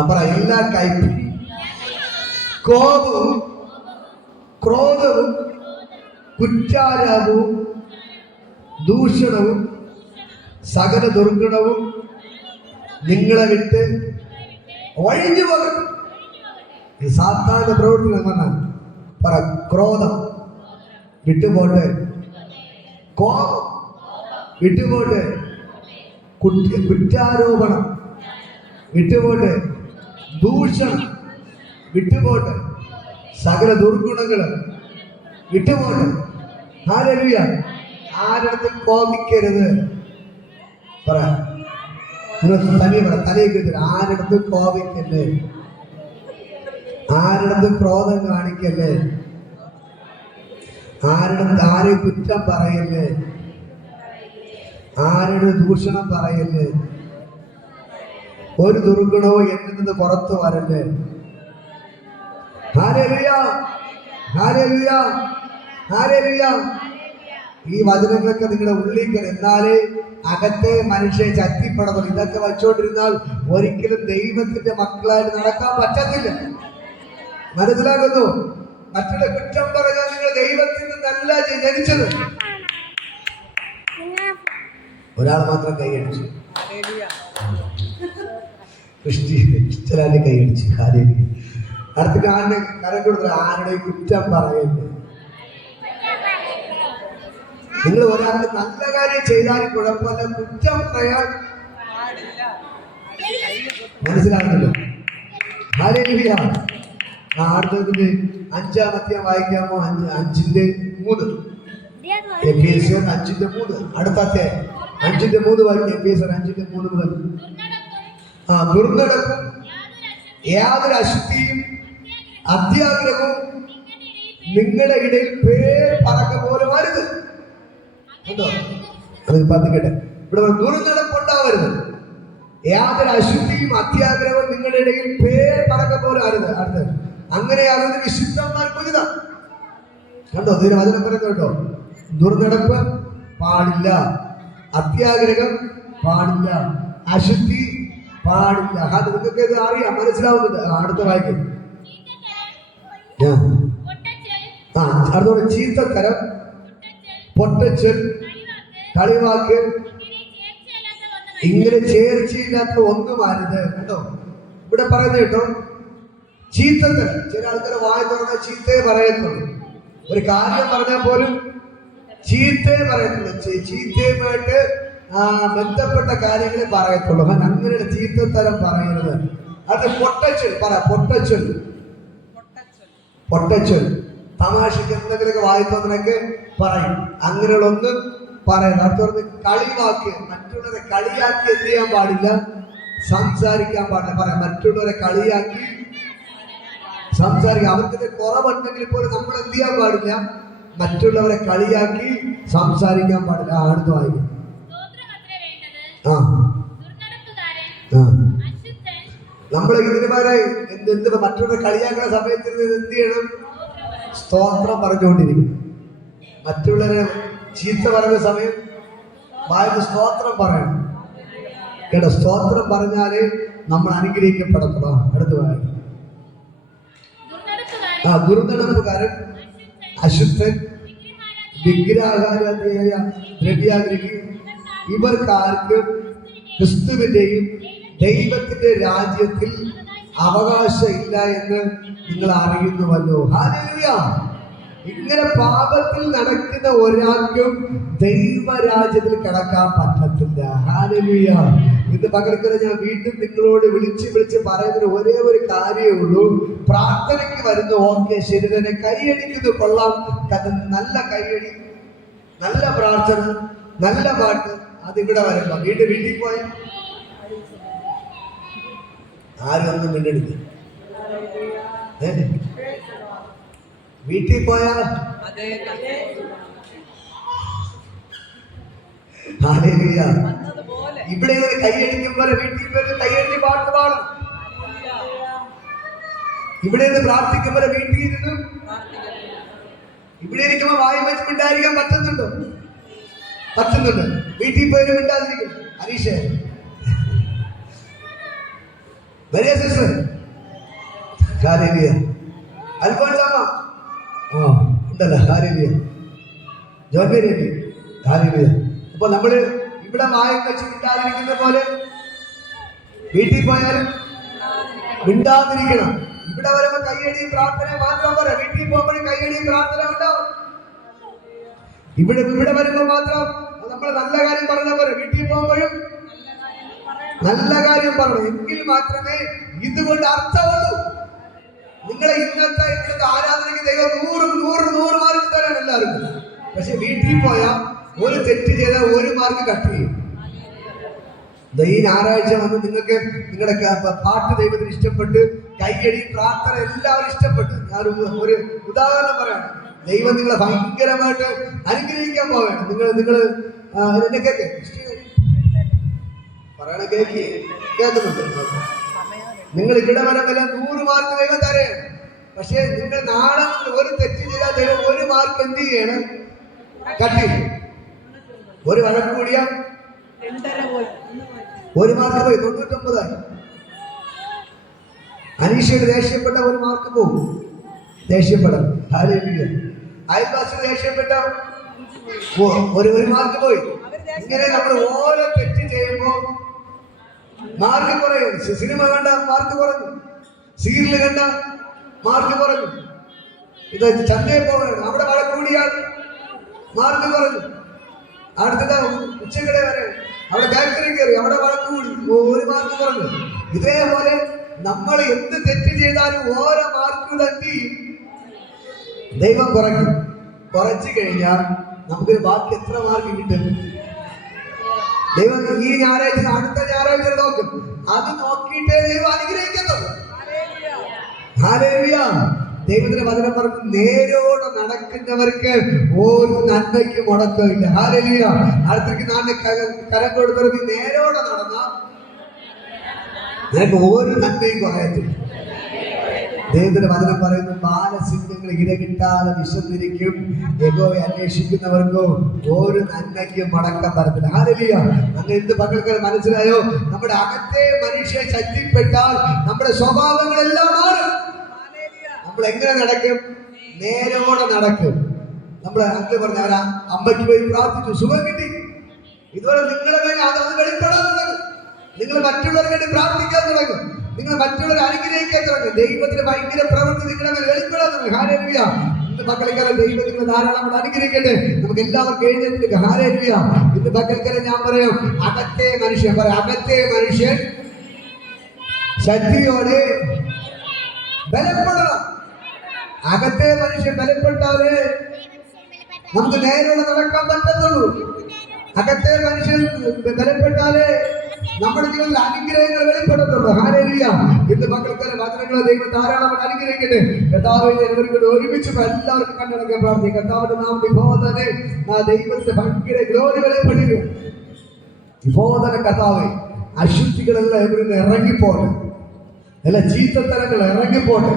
പറ, എല്ലാ കയ്പും കോപവും ക്രോധവും കുറ്റാരോപവും ദൂഷണവും സകല ദുർഗുണവും നിങ്ങളെ വിട്ട് ഒഴിഞ്ഞു പോകട്ടെ. ഈ സാത്താന്റെ പ്രവൃത്തി പറഞ്ഞാൽ പറ, ക്രോധം വിട്ടുപോട്ടെ, കോപം വിട്ടുപോട്ടെ, കുറ്റാരോപണം വിട്ടുപോട്ടെ, ദൂഷണം വിട്ടുപോട്ടെ, സകല ദുർഗുണങ്ങൾ വിട്ടുപോട്ടെ. ഹല്ലേലൂയ. ആരടുത്ത് കോപിക്കരുത്. പറ, തനിയെ പറ, തലയ്ക്ക് ആരടുത്ത് കോപിക്കല്ലേ, ആരടുത്ത് ക്രോധം കാണിക്കല്ലേ, ആരെ കുറ്റം പറയല്ലേ, ആരുടെ ദൂഷണം പറയല്ലേ, ഒരു ദുർഗുണവും എന്നിൽ നിന്ന് പുറത്തു വരല്ലേ. ഹല്ലേലൂയ, ഹല്ലേലൂയ, ഹല്ലേലൂയ. ഈ വചനങ്ങളൊക്കെ നിങ്ങളുടെ ഉള്ളിൽ എന്നാലേ അകത്തെ മനുഷ്യനെ ശക്തിപ്പെടുന്നു. ഇതൊക്കെ വച്ചുകൊണ്ടിരുന്നാൽ ഒരിക്കലും ദൈവത്തിന്റെ മക്കളായിട്ട് നടക്കാൻ പറ്റത്തില്ല. മനസ്സിലാകുന്നു? മറ്റുള്ള കുറ്റം പറഞ്ഞാൽ നിങ്ങൾ ദൈവത്തിൽ നിന്നല്ല ജനിച്ചത്. ഒരാൾ മാത്രം കൈയടിച്ചു, ക്രിസ്ത്യനാന്റെ കൈയടിച്ചു. ഹല്ലേലൂയ. അടുത്ത കാലിന് കരം കൊടുത്ത ആരുടെയും കുറ്റം പറയല്ലേ. നിങ്ങൾ ഒരാൾക്ക് നല്ല കാര്യം ചെയ്താലും കുഴപ്പമില്ല, കുറ്റം പറയാൻ മനസ്സിലാകുന്നല്ലോ. ഹല്ലേലൂയ. അടുത്തതിന്റെ 5-ാം അധ്യായം വായിക്കാമോ? 5:3. എഫേസ്യർ 5:3. അടുത്ത അധ്യായം 5:3 വായിക്കാം. എഫേസ്യർ 5:3 മുതൽ. ദുർനടപ്പും യാതൊരു അശുദ്ധിയും അത്യാഗ്രഹവും നിങ്ങളുടെ ഇടയിൽ പേർ പറക്ക പോലും വരുത്. കേട്ടോ, അത് പതിക്കട്ടെ. ഇവിടെ ദുർനടപ്പുണ്ടാവരുത്, യാതൊരു അശുദ്ധിയും അത്യാഗ്രഹവും നിങ്ങളുടെ ഇടയിൽ പേർ പറക്ക പോലും അരുത്. അടുത്തത്, അങ്ങനെയാകുന്ന വിശുദ്ധന്മാർക്ക് ഉചിതം. കണ്ടോ, ഇതിന് വചനം പറയുന്നത് കേട്ടോ. ദുർനടപ്പ് പാടില്ല, അത്യാഗ്രഹം പാടില്ല, അശുദ്ധി പാടില്ല. അത് നിങ്ങൾക്ക് ഇത് അറിയാം, മനസ്സിലാവുന്നുണ്ട്. അടുത്ത വായിക്കും. അടുത്തോടെ ചീത്തത്തരം, പൊട്ടച്ചൽ, കളിവാക്ക്, ഇങ്ങനെ ചേർച്ചയില്ലാത്ത ഒന്നും അരുത്. കേട്ടോ, ഇവിടെ പറയുന്നത് കേട്ടോ. ചീത്തത്തരം, ചില ആൾക്കാർ വായ തുറന്ന ചീത്തയെ പറയത്തുള്ളൂ. ഒരു കാര്യം പറഞ്ഞാൽ പോലും ചീത്തയെ പറയത്തുള്ളൂ. ചീത്തയുമായിട്ട് ബന്ധപ്പെട്ട കാര്യങ്ങളെ പറയത്തുള്ളൂ. അങ്ങനെയുള്ള ചീത്തത്തരം പറയരുത്. അത് പൊട്ടച്ചൽ. പറ, പൊട്ടച്ചൽ. പൊട്ടച്ചൽ തമാശക്ക് എന്തെങ്കിലുമൊക്കെ വായിക്കുന്നതിനൊക്കെ പറയും. അങ്ങനെയുള്ള ഒന്നും പറയണം. അടുത്ത കളിവാക്ക്, മറ്റുള്ളവരെ കളിയാക്കി എന്ത് ചെയ്യാൻ പാടില്ല? സംസാരിക്കാൻ പാടില്ല. പറയാം, മറ്റുള്ളവരെ കളിയാക്കി സംസാരിക്കുക. അവർക്ക് കുറവുണ്ടെങ്കിൽ പോലും നമ്മൾ എന്ത് ചെയ്യാൻ പാടില്ല? മറ്റുള്ളവരെ കളിയാക്കി സംസാരിക്കാൻ പാടില്ല. അടുത്ത് വായിക്കും. നമ്മൾ ഇതിന് പകരം എന്ത് മറ്റുള്ള കളിയാക്കുന്ന സമയത്ത് എന്ത് ചെയ്യണം? സ്തോത്രം പറഞ്ഞുകൊണ്ടിരിക്കും. മറ്റുള്ളവരെ ചീത്ത പറയുന്ന സമയം വായിന്ന് സ്തോത്രം പറയണം കേട്ടോ. സ്തോത്രം പറഞ്ഞാല് നമ്മൾ അനുഗ്രഹിക്കപ്പെടത്തുള്ളൂ. അടുത്ത വായിക്കും. ദുർനടപ്പുകാരൻ, അശുദ്ധൻ, വിഗ്രഹാരാധനയായ ദ്രവ്യാഗ്രഹി, ഇവർക്കാർക്കും ക്രിസ്തുവിന്റെയും ദൈവത്തിന്റെ രാജ്യത്തിൽ അവകാശം ഇല്ല എന്ന് നിങ്ങൾ അറിയുന്നുവല്ലോ. ഹല്ലേലൂയ. ഇങ്ങനെ പാപത്തിൽ നടക്കുന്ന ഒരാൾക്കും ദൈവരാജ്യത്തിൽ കടക്കാൻ പറ്റത്തില്ല. ഹല്ലേലൂയ. ഇന്ന് പകൽക്കര ഞാൻ വീണ്ടും നിങ്ങളോട് വിളിച്ച് പറയുന്നതിന് ഒരേ ഒരു കാര്യമേ ഉള്ളൂ. പ്രാർത്ഥനയ്ക്ക് വരുന്ന ഓക്കെ, ശരി തന്നെ, കൈയടിക്കുന്നത് കൊള്ളാം, നല്ല കൈയടി, നല്ല പ്രാർത്ഥന, നല്ല പാട്ട്, അതിവിടെ വരുമ്പോ വീട്ടിൽ പോയ ആരും ഒന്നും മിണ്ടെടുക്കും. വീട്ടിൽ പോയാൽ ഇവിടെ കൈയടിക്കുമ്പോൾ വീട്ടിൽ പോയി കൈയടിച്ച് പാട്ട് പാടും. ഇവിടെ നിന്ന് പ്രാർത്ഥിക്കുമ്പോൾ വീട്ടിൽ ഇരുന്നു ഇവിടെ ഇരിക്കുമ്പോൾ വായി വെച്ച് മിണ്ടായിരിക്കാൻ പറ്റുന്നുണ്ടോ? പറ്റുന്നുണ്ട്. വീട്ടിൽ പോയി മിണ്ടാതിരിക്കും. ഹരീഷ് വലിയ സിസ്റ്റർ അൽഫോൻസാമ ഉണ്ടല്ലോ, ഹാലേലൂയ. ജോബേരി ഹാലേലൂയ. അപ്പൊ നമ്മള് ഇവിടെ വായം വെച്ച് മിണ്ടാതിരിക്കുന്ന പോലെ വീട്ടിൽ പോയാലും മിണ്ടാതിരിക്കണം. ഇവിടെ വരുമ്പോ കയ്യടി പ്രാർത്ഥന മാത്രം പോരാ, വീട്ടിൽ പോകുമ്പോഴും കയ്യടി പ്രാർത്ഥന ഉണ്ടാവും. ഇവിടെ വരുമ്പോ മാത്രം നമ്മൾ നല്ല കാര്യം പറഞ്ഞ പോലെ വീട്ടിൽ പോകുമ്പോഴും നല്ല കാര്യം പറയണം. എങ്കിൽ മാത്രമേ ഇതുകൊണ്ട് അർത്ഥമുള്ളൂ. നിങ്ങളെ ഇന്നത്തെ ആരാധനയ്ക്ക് ദൈവം 100 മാർക്ക് തരാൻ എല്ലാവർക്കും. പക്ഷെ വീട്ടിൽ പോയാൽ ഒരു തെറ്റ് ചെയ്താൽ 1 മാർക്ക് കട്ട് ചെയ്യും. ഈ ഞായറാഴ്ച വന്ന് നിങ്ങൾക്ക് നിങ്ങളുടെ പാട്ട് ദൈവത്തിന് ഇഷ്ടപ്പെട്ട്, കൈയടി പ്രാർത്ഥന എല്ലാവരും ഇഷ്ടപ്പെട്ടു. ഞാൻ ഒരു ഉദാഹരണം പറയാണ്. ദൈവം നിങ്ങളെ ഭയങ്കരമായിട്ട് അനുഗ്രഹിക്കാൻ പോവുകയാണ്. നിങ്ങൾ എന്നെ കേൾക്കേ പറയണ കേൾക്കുന്നുണ്ട്. നിങ്ങൾ ഇവിടെ വരെ 100 മാർക്ക് ദൈവം തരയാണ്. പക്ഷെ നിങ്ങൾ നാളെ ഒരു തെറ്റ് ചെയ്താൽ ദൈവം 1 മാർക്ക് എന്ത് ചെയ്യണം? കട്ടി. ഒരു വഴക്ക് കൂടിയ 1 മാർക്ക് പോയി, 99ആയി. അനീഷയുടെ ദേഷ്യപ്പെട്ട 1 മാർക്ക് പോകും. ദേഷ്യപ്പെടാം. അയൽവാസികൾ ദേഷ്യപ്പെട്ട 1 മാർക്ക് പോയി. ഇങ്ങനെ നമ്മൾ ഓരോ തെറ്റ് ചെയ്യുമ്പോ മാർക്ക് കുറയും. സിനിമ കണ്ട മാർക്ക് കുറഞ്ഞു, സീരിയൽ കണ്ട മാർക്ക് കുറഞ്ഞു. ഇത് ചന്തയിൽ പോകണം, അവിടെ മഴ കൂടിയാൽ മാർക്ക് കുറഞ്ഞു. അടുത്തത് ഉച്ചക്കടെ വരെ അവിടെ ബേക്കറി കയറി, അവിടെ മഴ കൂടി, 1 മാർക്ക് കുറഞ്ഞു. ഇതേപോലെ നമ്മൾ എന്ത് തെറ്റ് ചെയ്താലും ഓരോ മാർക്കുകൾ എന്ത് ചെയ്യും? ദൈവം കുറയ്ക്കും. കുറച്ചു കഴിഞ്ഞാൽ നമുക്ക് ബാക്കി എത്ര മാർക്ക് കിട്ടും? ദൈവം ഈ ഞായറാഴ്ച അടുത്ത ഞായറാഴ്ച നോക്കും. അത് നോക്കിയിട്ടേ ദൈവം അനുഗ്രഹിക്കുന്നത്. ഹല്ലേലൂയ. ദൈവത്തിന്റെ വചനം പറഞ്ഞു, നേരോടെ നടക്കുന്നവർക്ക് ഒരു നന്മയ്ക്ക് മുടക്കമില്ല. ഹല്ലേലൂയ. അടുത്തേക്ക് നാളെ കരം കൊടുത്തത് നേരോടെ നടന്ന നിനക്ക് ഒരു നന്മയും കുറയത്തില്ല. ദൈവത്തിന്റെ വചനം പറയുന്നു, ബാലസിംഹങ്ങൾ ഇര കിട്ടാതെ വിശന്നിരിക്കും, യഹോവയെ അന്വേഷിക്കുന്നവർക്കോ ഒരു നന്മയ്ക്കും മടക്കം വരത്തില്ല. ഹല്ലേലൂയ. അങ്ങനെ എന്ത് പകൽക്കാലം മനസ്സിലായോ? നമ്മുടെ അകത്തെ മനുഷ്യൻ ശക്തിപ്പെട്ടാൽ നമ്മുടെ സ്വഭാവങ്ങളെല്ലാം മാറും. നമ്മൾ എങ്ങനെ നടക്കും? നേരോടെ നടക്കും. നമ്മൾ അങ്കിൾ പറഞ്ഞ അവരാ അമ്മയ്ക്ക് പോയി പ്രാർത്ഥിച്ചു, സുഖം കിട്ടി. ഇതുപോലെ നിങ്ങളെ വേണ്ടി അത് വെളിപ്പെടാൻ തുടങ്ങും. നിങ്ങൾ മറ്റുള്ളവർക്ക് വേണ്ടി പ്രാർത്ഥിക്കാൻ തുടങ്ങും. നിങ്ങൾ മറ്റുള്ളവരെ അനുഗ്രഹിക്കാൻ തുടങ്ങും. ദൈവത്തിന് ഭയങ്കര പ്രവൃത്തി നിങ്ങളുടെ മേൽ വെളിപ്പെടാൻ തുടങ്ങും. ഹല്ലേലൂയ. ഇന്ന് പകൽക്കാലം ദൈവത്തിന് ധാരാളം അനുഗ്രഹിക്കട്ടെ. നമുക്ക് എല്ലാവർക്കും എഴുന്നേറ്റ് ഹല്ലേലൂയ. ഇന്ന് പകൽക്കാലം ഞാൻ പറയാം, അകത്തെ മനുഷ്യൻ അകത്തെ മനുഷ്യൻ ശക്തിയോടെ ബലപ്പെടണം. അകത്തെ മനുഷ്യൻ ബലപ്പെട്ടാലേ നമുക്ക് നേരോടെ നടക്കാൻ പറ്റത്തുള്ളൂ. അകത്തെ മനുഷ്യൻ ബലപ്പെട്ടാലേ നമ്മുടെ ജീവിതത്തിൽ അനുഗ്രഹങ്ങൾ വെളിപ്പെടത്തുള്ളൂ. ഹല്ലേലൂയ. ഇന്ന് മക്കൾക്കാരെ വചനങ്ങളെ ദൈവം ധാരാളമായിട്ട് അനുഗ്രഹിക്കട്ടെ. കർത്താവിനെ ഇവർക്ക് ഒരുമിച്ച് എല്ലാവർക്കും കണ്ണടക്കാൻ പ്രാർത്ഥിക്കും. കർത്താവിന്റെ നാമത്തിൽ ഇപ്പോൾ തന്നെ ദൈവത്തിന്റെ ഭയങ്കര ഗ്ലോറി വെളിപ്പെടുക. ഇപ്പോൾ തന്നെ കർത്താവെ, അശുദ്ധികളെല്ലാം ഇവരിൽ നിന്ന് ഇറങ്ങിപ്പോകണം. എല്ലാ ചീത്തത്തരങ്ങൾ ഇറങ്ങിപ്പോട്ടെ,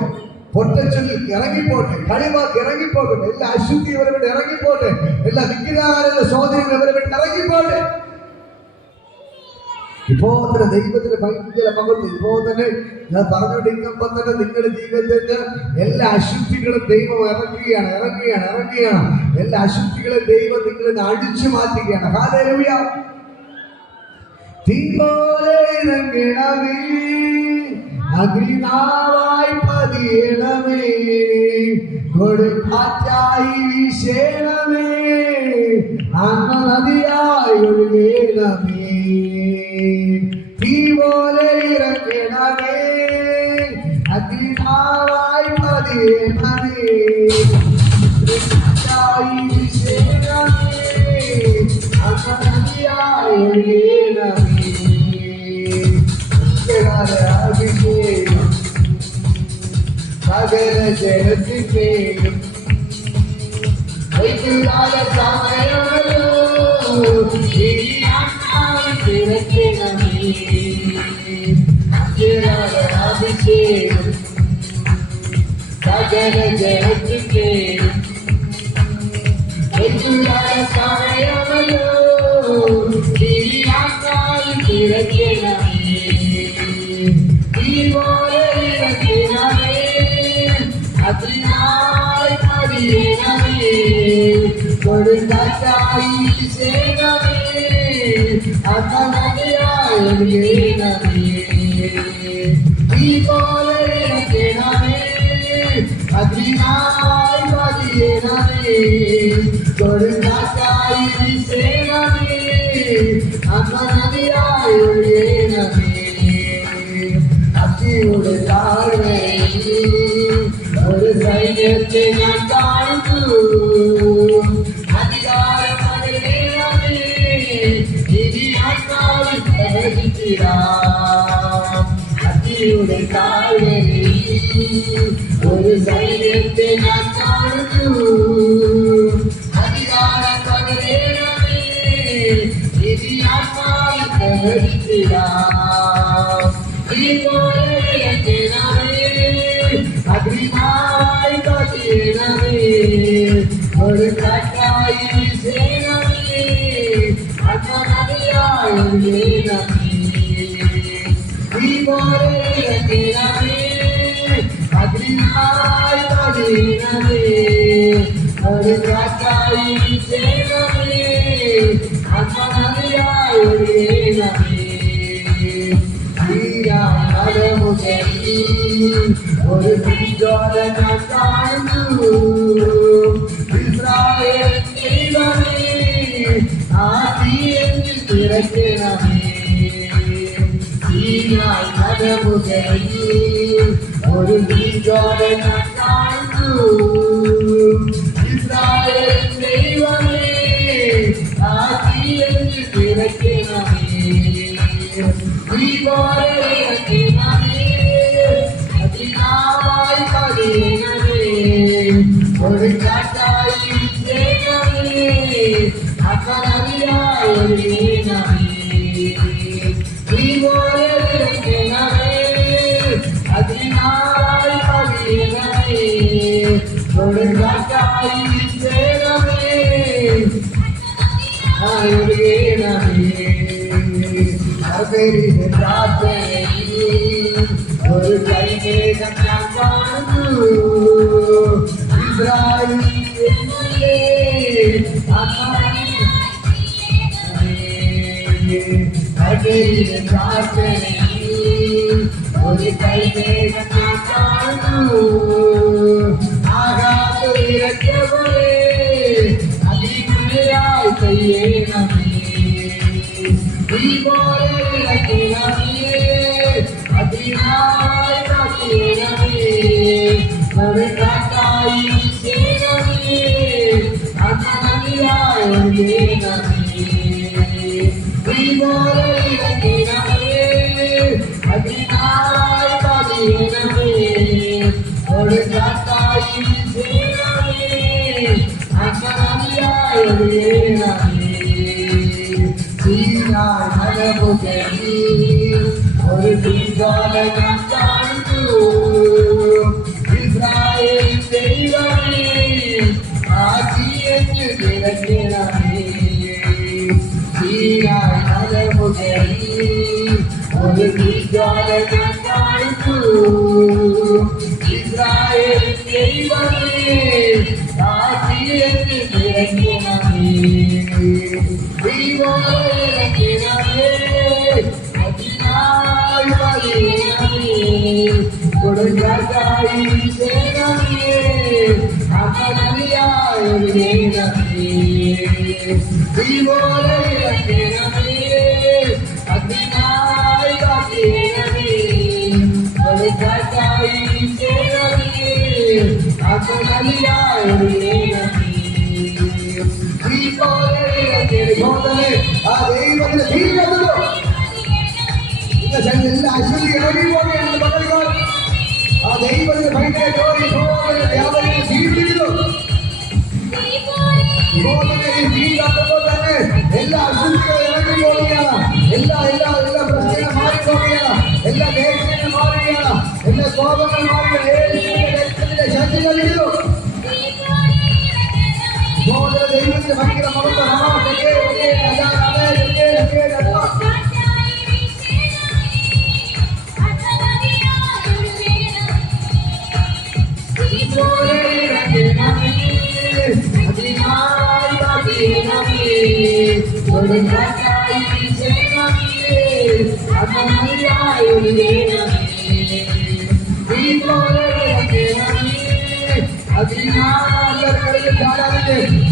പൊട്ടച്ചൊല്ലിൽ ഇറങ്ങിപ്പോട്ടെ, കളിവാക്ക് ഇറങ്ങിപ്പോട്ടെ, എല്ലാ അശുദ്ധി ഇവരെ വിട്ട് ഇറങ്ങിപ്പോട്ടെ, എല്ലാ വിഗ്രഹാരങ്ങളുടെ സ്വാധീനങ്ങൾ ഇവരെ വിട്ട് ഇറങ്ങിപ്പോട്ടെ. ഇപ്പോ തന്നെ ദൈവത്തിന് ഭയങ്കര മഹത്വം. ഇപ്പോ തന്നെ ഞാൻ പറഞ്ഞുകൊണ്ടിരിക്കുമ്പോ തന്നെ നിങ്ങളുടെ ജീവിതത്തിന്റെ എല്ലാ അശുദ്ധികളും ദൈവം ഇറക്കുകയാണ്. എല്ലാ അശുദ്ധികളും ദൈവം നിങ്ങളിൽ നിന്ന് അടിച്ചു മാറ്റുകയാണ്. ഹല്ലേലൂയ. തീ പോലെ ഇറങ്ങണമേ, അഗ്നിനാവായി പതിയണമേ, കൊടുങ്കാറ്റായി വീശണമേ, നദിയായി ഒഴുകണമേ. തീ പോലെ ഇറങ്ങണമേ, അഗ്നിനാവായി പതിയണമേ, കൊടുങ്കാറ്റായി വീശണമേ, നദിയായി ഒഴുകണമേ. സകല ജനത്തിന്റെയും വൈകുകാല സമയമല്ലോ, ഇനി ആത്മാവിൽ തിരക്കണമേ, അഭിഷേകം സകല ജനത്തിന്റെയും വൈകുകാല സമയമല്ലോ, ഇനി ആത്മാവിൽ തിരക്കണമേ. അതിനായി പതിയണമേ, കൊടുങ്കാറ്റായി വീശണമേ, നദിയായി ഒഴുകണമേ. തീ പോലെ ഇറങ്ങണമേ, അതിനായി പതിയണമേ, കൊടുങ്കാറ്റായി വീശണമേ, നദിയായി ഒഴുകണമേ. അത്തിയുടെ താഴ്വരയിൽ ഒരു സൈന്യത്തെ ഞാൻ കാണുന്നു, അധികാരം പകരണമേ, ഇനി ആത്മാവിൽ പ്രവചിച്ചിടാം. അത്തിയുടെ താഴ്വരയിൽ ഒരു സൈന്യത്തെ ഞാൻ കാണുന്നു, അധികാരം പകരണമേ, ഇനി ആത്മാവിൽ പ്രവചിച്ചിടാം. അഗ്നിനായി പതിയണമേ, കൊടുങ്കാറ്റായി വീശണമേ, നദിയായി ഒഴുകണമേ. തീ പോലെ ഇറങ്ങണമേ, അഗ്നിനായി പതിയണമേ, കൊടുങ്കാറ്റായി വീശണമേ, നദിയായി ഒഴുകണമേ. ഒരു തീജ്വാല ഞാൻ കാണുന്നു, ഇസ്രായേൽ ദൈവമേ, ആ തീ എന്നിൽ തിരക്കണമേ. തീയായി മലമുകളിൽ ഒരു തീജ്വാല ഞാൻ കാണുന്നു, ഇസ്രായേൽ ദൈവമേ, ആ തീ എന്നിൽ തിരക്കണമേ. തീ പോലെ ഇറങ്ങണമേ, അതിനായി പതിയണമേ, കൊടുങ്കാറ്റായി വീശണമേ, നദിയായി ഒഴുകണമേ. തീ പോലെ ഇറങ്ങണമേ, അതിനായി പതിയണമേ, കൊടുങ്കാറ്റായി വീശണമേ, ഒഴുകണമേ. ഒരു കൈമേഘം ഞാൻ കാണുന്നു, ഇസ്രായേലിലെ പ്രാർത്ഥനയിൽ ഒരു കൈമേഘം ഞാൻ കാണുന്നു, ആകാശം ഇറക്കിയപോലെ അതിമഴയായി പെയ്യണമേ. തീ പോലെ ഇറങ്ങണമേ, അതിനായി പതിയണമേ, കൊടുങ്കാറ്റായി വീശണമേ, നദിയായി ഒഴുകണമേ. തീ പോലെ ഇറങ്ങണമേ, അതിനായി പതിയണമേ, കൊടുങ്കാറ്റായി വീശണമേ, നദിയായി ഒഴുകണമേ. തീയായി മലമുകളിൽ ഒരു തീജ്വാല ഞാൻ കാണുന്നു, ഒരു വിചാരം കാണിച്ചു ഇസ്രായേൽ ദൈവമേ ആശീർവദിച്ച് നിറയ്ക്കണമേ ദൈവമേ അതിനായി വരേണമേ കൊടുങ്കാറ്റായി ചേരണമേ അകലിയായി ഒഴുകണമേ ദൈവമേ അതിനായി വരേണമേ കൊടുങ്കാറ്റായി ചേരണമേ അകലിയായി ഒഴുകണമേ ദൈവമേ ആ ദൈവത്തിന്റെ ദീർഘതയോ എല്ലാ അശ്വതി ഇറങ്ങി പോവുകയാണ് മക്കൾ ആ ദൈവത്തിന്റെ ഭയങ്കര ജോലി വ്യാപനം ജീവിക്കുന്നു ജീവിതപ്പോൾ തന്നെ എല്ലാ അശ്വതികളും ഇറങ്ങി പോവുകയാണ് എല്ലാ പ്രശ്നങ്ങളും മാറി പോവുകയാണ് എല്ലാ ദേഷ്യങ്ങളും മാറുകയാണ് എല്ലാ കോപങ്ങൾ മാറുകയാണ് ശക്തികളിലും ദൈവത്തിന്റെ ഭയങ്കര മഹത്വം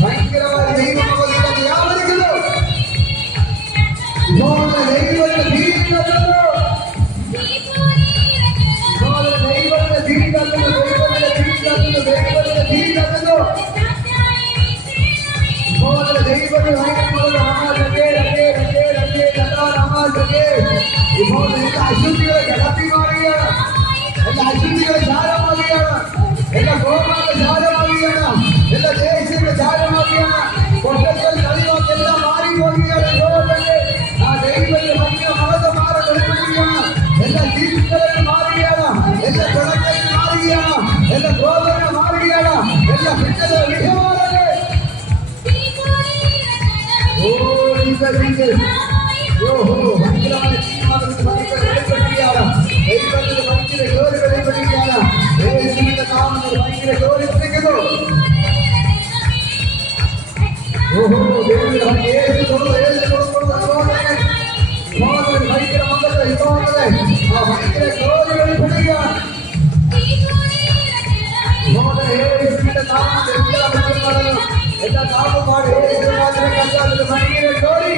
ഭയങ്കരമായ ദൈവം വ്യാപരിക്കുന്നു ഇപ്പോൾ എല്ലാ അശുദ്ധികളെ കടത്തി മാറുകയാണ് എല്ലാ അശുദ്ധികളെ ചാരമാകുകയാണ് എല്ലാ കോപങ്ങളെ ചാരമാകുകയാണ് എല്ലാ ദേശങ്ങളെ ചാരമാകുകയാണ് കൊട്ടകൾ കളിവാക്കെല്ലാം മാറിപ്പോകുകയാണ് ആ ദൈവത്തിന്റെ ഭയങ്കര മഹത്വം മാറി വെളിപ്പെടുകയാണ് എല്ലാ ജീവിതങ്ങളും മാറുകയാണ് എല്ലാ പിണക്കലും മാറുകയാണ് എല്ലാ ക്രോധങ്ങളും മാറുകയാണ് എല്ലാ ഭിന്നതകളും വിധമാറേ ഓ ഓഹോ ഭയങ്കരമായ വെളിപ്പെടുകയാണ് ദൈവത്തിന്റെ ഭയങ്കര ജോലി വെളിപ്പെടുകയാണ് യേശുവിന്റെ നാമത്തിൽ ഭയങ്കര ജോലി ലഭിക്കുന്നു ഓഹോ ഭയങ്കര മതത്തെ ഇതോടെ ആ ഭയങ്കര ജോലി വെളിപ്പെടുകയാണ് യേശുവിന്റെ നാമത്തിൽ എല്ലാ ഭക്തന്മാരും എല്ലാ നാമമാണ് യേശുവിന്റെ കണ്ടാൽ ഭയങ്കര ജോലി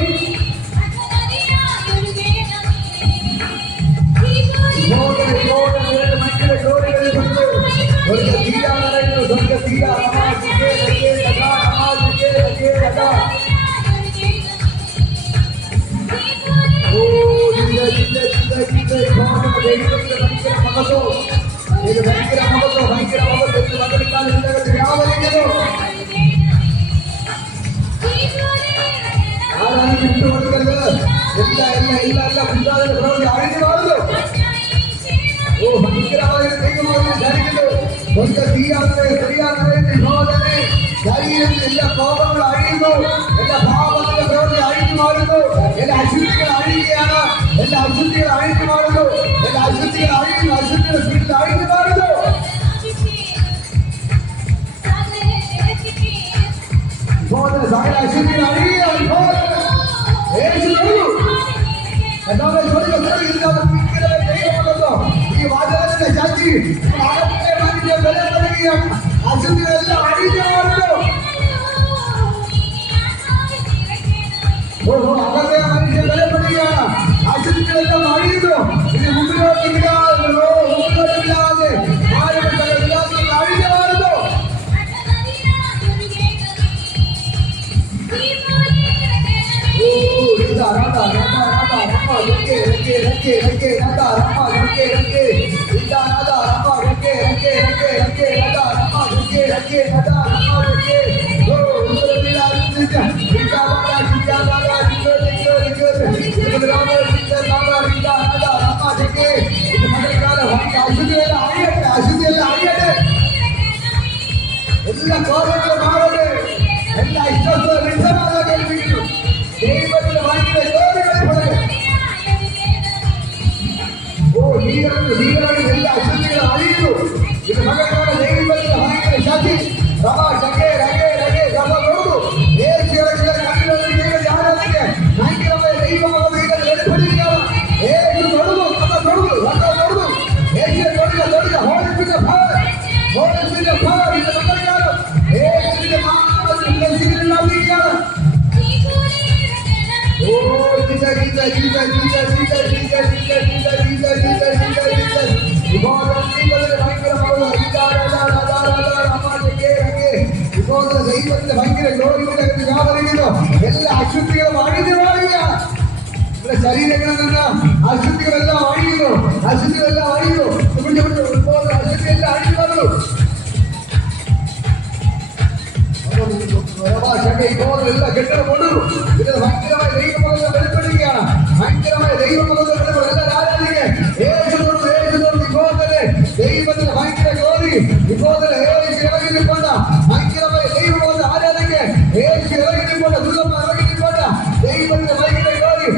എല്ലാ കോപങ്ങളും അഴിയുന്നു എല്ലാ ഭാവങ്ങളുടെ പ്രവൃത്തി അഴിഞ്ഞു മാറുന്നു എല്ലാ അശുദ്ധികൾ അഴിയുകയാണ് എല്ലാ അശുദ്ധികൾ അഴിഞ്ഞു മാറുന്നു എല്ലാ അശുദ്ധികൾ അഴിയുന്നു അശുദ്ധിയുടെ സ്പീഡിൽ അഴിഞ്ഞു മാറുന്നു സകല അശുദ്ധികൾ അഴിയുകയാണ് ഈ വാചകത്തിന്റെ ശക്തി ബലപ്പെടുകയാണ് അശുദ്ധികളെല്ലാം അഴിഞ്ഞു മാറുന്നു അകത്തെ മനുഷ്യൻ ബലപ്പെടുകയാണ് അശുദ്ധികളെല്ലാം അഴിയുന്നു ഇനി മുമ്പിലോട്ടില്ലാതെ അഴിഞ്ഞു മാറുന്നു എല്ലാ കോപങ്ങളും മാറട്ടെ എല്ലാ ഇഷ്ടങ്ങളും ദൈവത്തിന് ഭയങ്കര ജോലികളെ ദൈവത്തിന്റെ ഭയങ്കര ഗ്ലോറിയുടെ വ്യാപരിക്കുന്നു. എല്ലാ അശുദ്ധികളും അഴിഞ്ഞു മാറുകയാണ്. നമ്മുടെ ശരീരങ്ങളിൽ നിന്ന് അശുദ്ധികളെല്ലാം അഴിയുന്നു. അശുദ്ധികളെല്ലാം അഴിയുന്നു. അശുദ്ധിയെല്ലാം അഴിഞ്ഞു വന്നു. എല്ലാ കെട്ടിടം കൊണ്ടുവരും. ഇത് ഭയങ്കരമായ ദൈവമതം വെളിപ്പെടുകയാണ്. ഭയങ്കരമായ ദൈവമതം എല്ലാവരും ആരാധിക്കുക. ദൈവത്തിന്റെ ഭയങ്കര ഗ്ലോറി ഇപ്പോൾ ഇറങ്ങി നിൽപ്പണ്ട. ഭയങ്കരമായ ദൈവമതം ആരാധിക്കുക. ഇറങ്ങി നിൽപ്പണ്ട. ദുർഗമ്മ ഇറങ്ങി നിൽപ്പണ്ട. ദൈവത്തിന്റെ ഭയങ്കര ഗ്ലോറി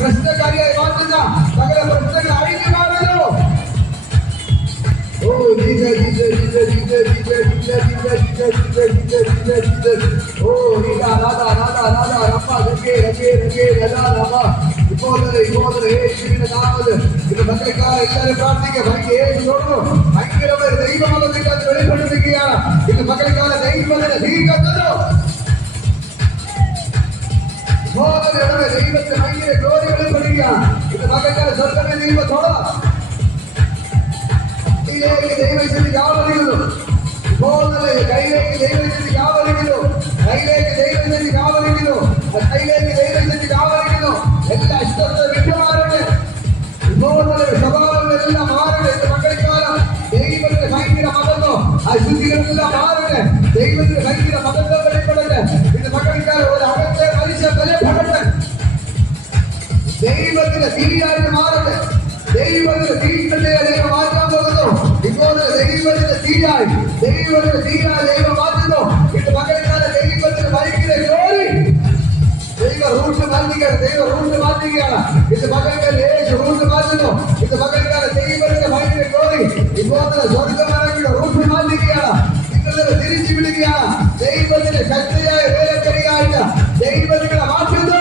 പ്രശ്നക്കാരിയായി മാറ്റുന്ന സകല പ്രശ്നങ്ങൾ അഴിഞ്ഞു മാറുന്നു. ഭയങ്കരമായ ദൈവമതത്തിലേക്ക് വെളിപ്പെടുത്തുകയാണ്. ഇത് മക്കളെക്കാല ദൈവത്തിന് ദീർഘത്തരോ ദൈവത്തെ ഭയങ്കര ഗ്ലോറി വെളിപ്പെടുകയാണ്. ഇത് മക്കളെക്കാല സ്വർഗമേ ദൈവത്തോളം ദൈവത്തിന് വ്യാപരിക്കുന്നു. കൈയിലേക്ക് ദൈവത്തിന് വ്യാപരിക്കുന്നു. കൈയിലേക്ക് ദൈവത്തിന് വ്യാപരിക്കുന്നു. കൈയിലേക്ക് ദൈവത്തിന് വ്യാപരിക്കുന്നു. എല്ലാ ഇഷ്ടത്തെ വിട്ടുമാറട്ടെ. സ്വഭാവങ്ങളെല്ലാം മാറട്ടെ. മക്കളിക്കാലം ദൈവത്തിന്റെ ഭയങ്കര മതമോ അശുദ്ധികളെല്ലാം മാറട്ടെ. ദൈവത്തിന്റെ ഭയങ്കര മതത്തെ വെളിപ്പെടട്ടെ. ഇത് മക്കളിക്കാലം ഒരു അകത്തെ മനുഷ്യ ബലപ്പെടട്ടെ. ദൈവത്തിന്റെ തീയായിട്ട് മാറട്ടെ. ദൈവത്തിന്റെ തീക്കട്ടെ ദൈവം മാറ്റാൻ പോകുന്നു. ഇപ്പോൾ ദൈവത്തിന്റെ തീയായി ദൈവം മാറ്റുന്നു. ഇത് മക്കളിക്കാലം ദൈവത്തിന്റെ ഭയങ്കര ഗ്ലോറി റൂട്ട് മാറ്റുകയാണ്. ദൈവം റൂട്ട് മാറ്റുകയാണ്. ഇത് മകൾക്കാൽ റൂട്ട് മാറ്റുന്നു. ഇത് മകൾക്കാൽ ദൈവത്തിന്റെ ഭയങ്കര ഗ്ലോറി ഇപ്പോൾ സ്വർഗമാണെങ്കിൽ റൂട്ട് മാറ്റുകയാണ്. നിങ്ങളെ തിരിച്ചു വിടുകയാണ്. ദൈവത്തിന്റെ ശക്തിയായ വേലക്കരിയായിട്ട് ദൈവം നിങ്ങളെ മാറ്റുന്നു.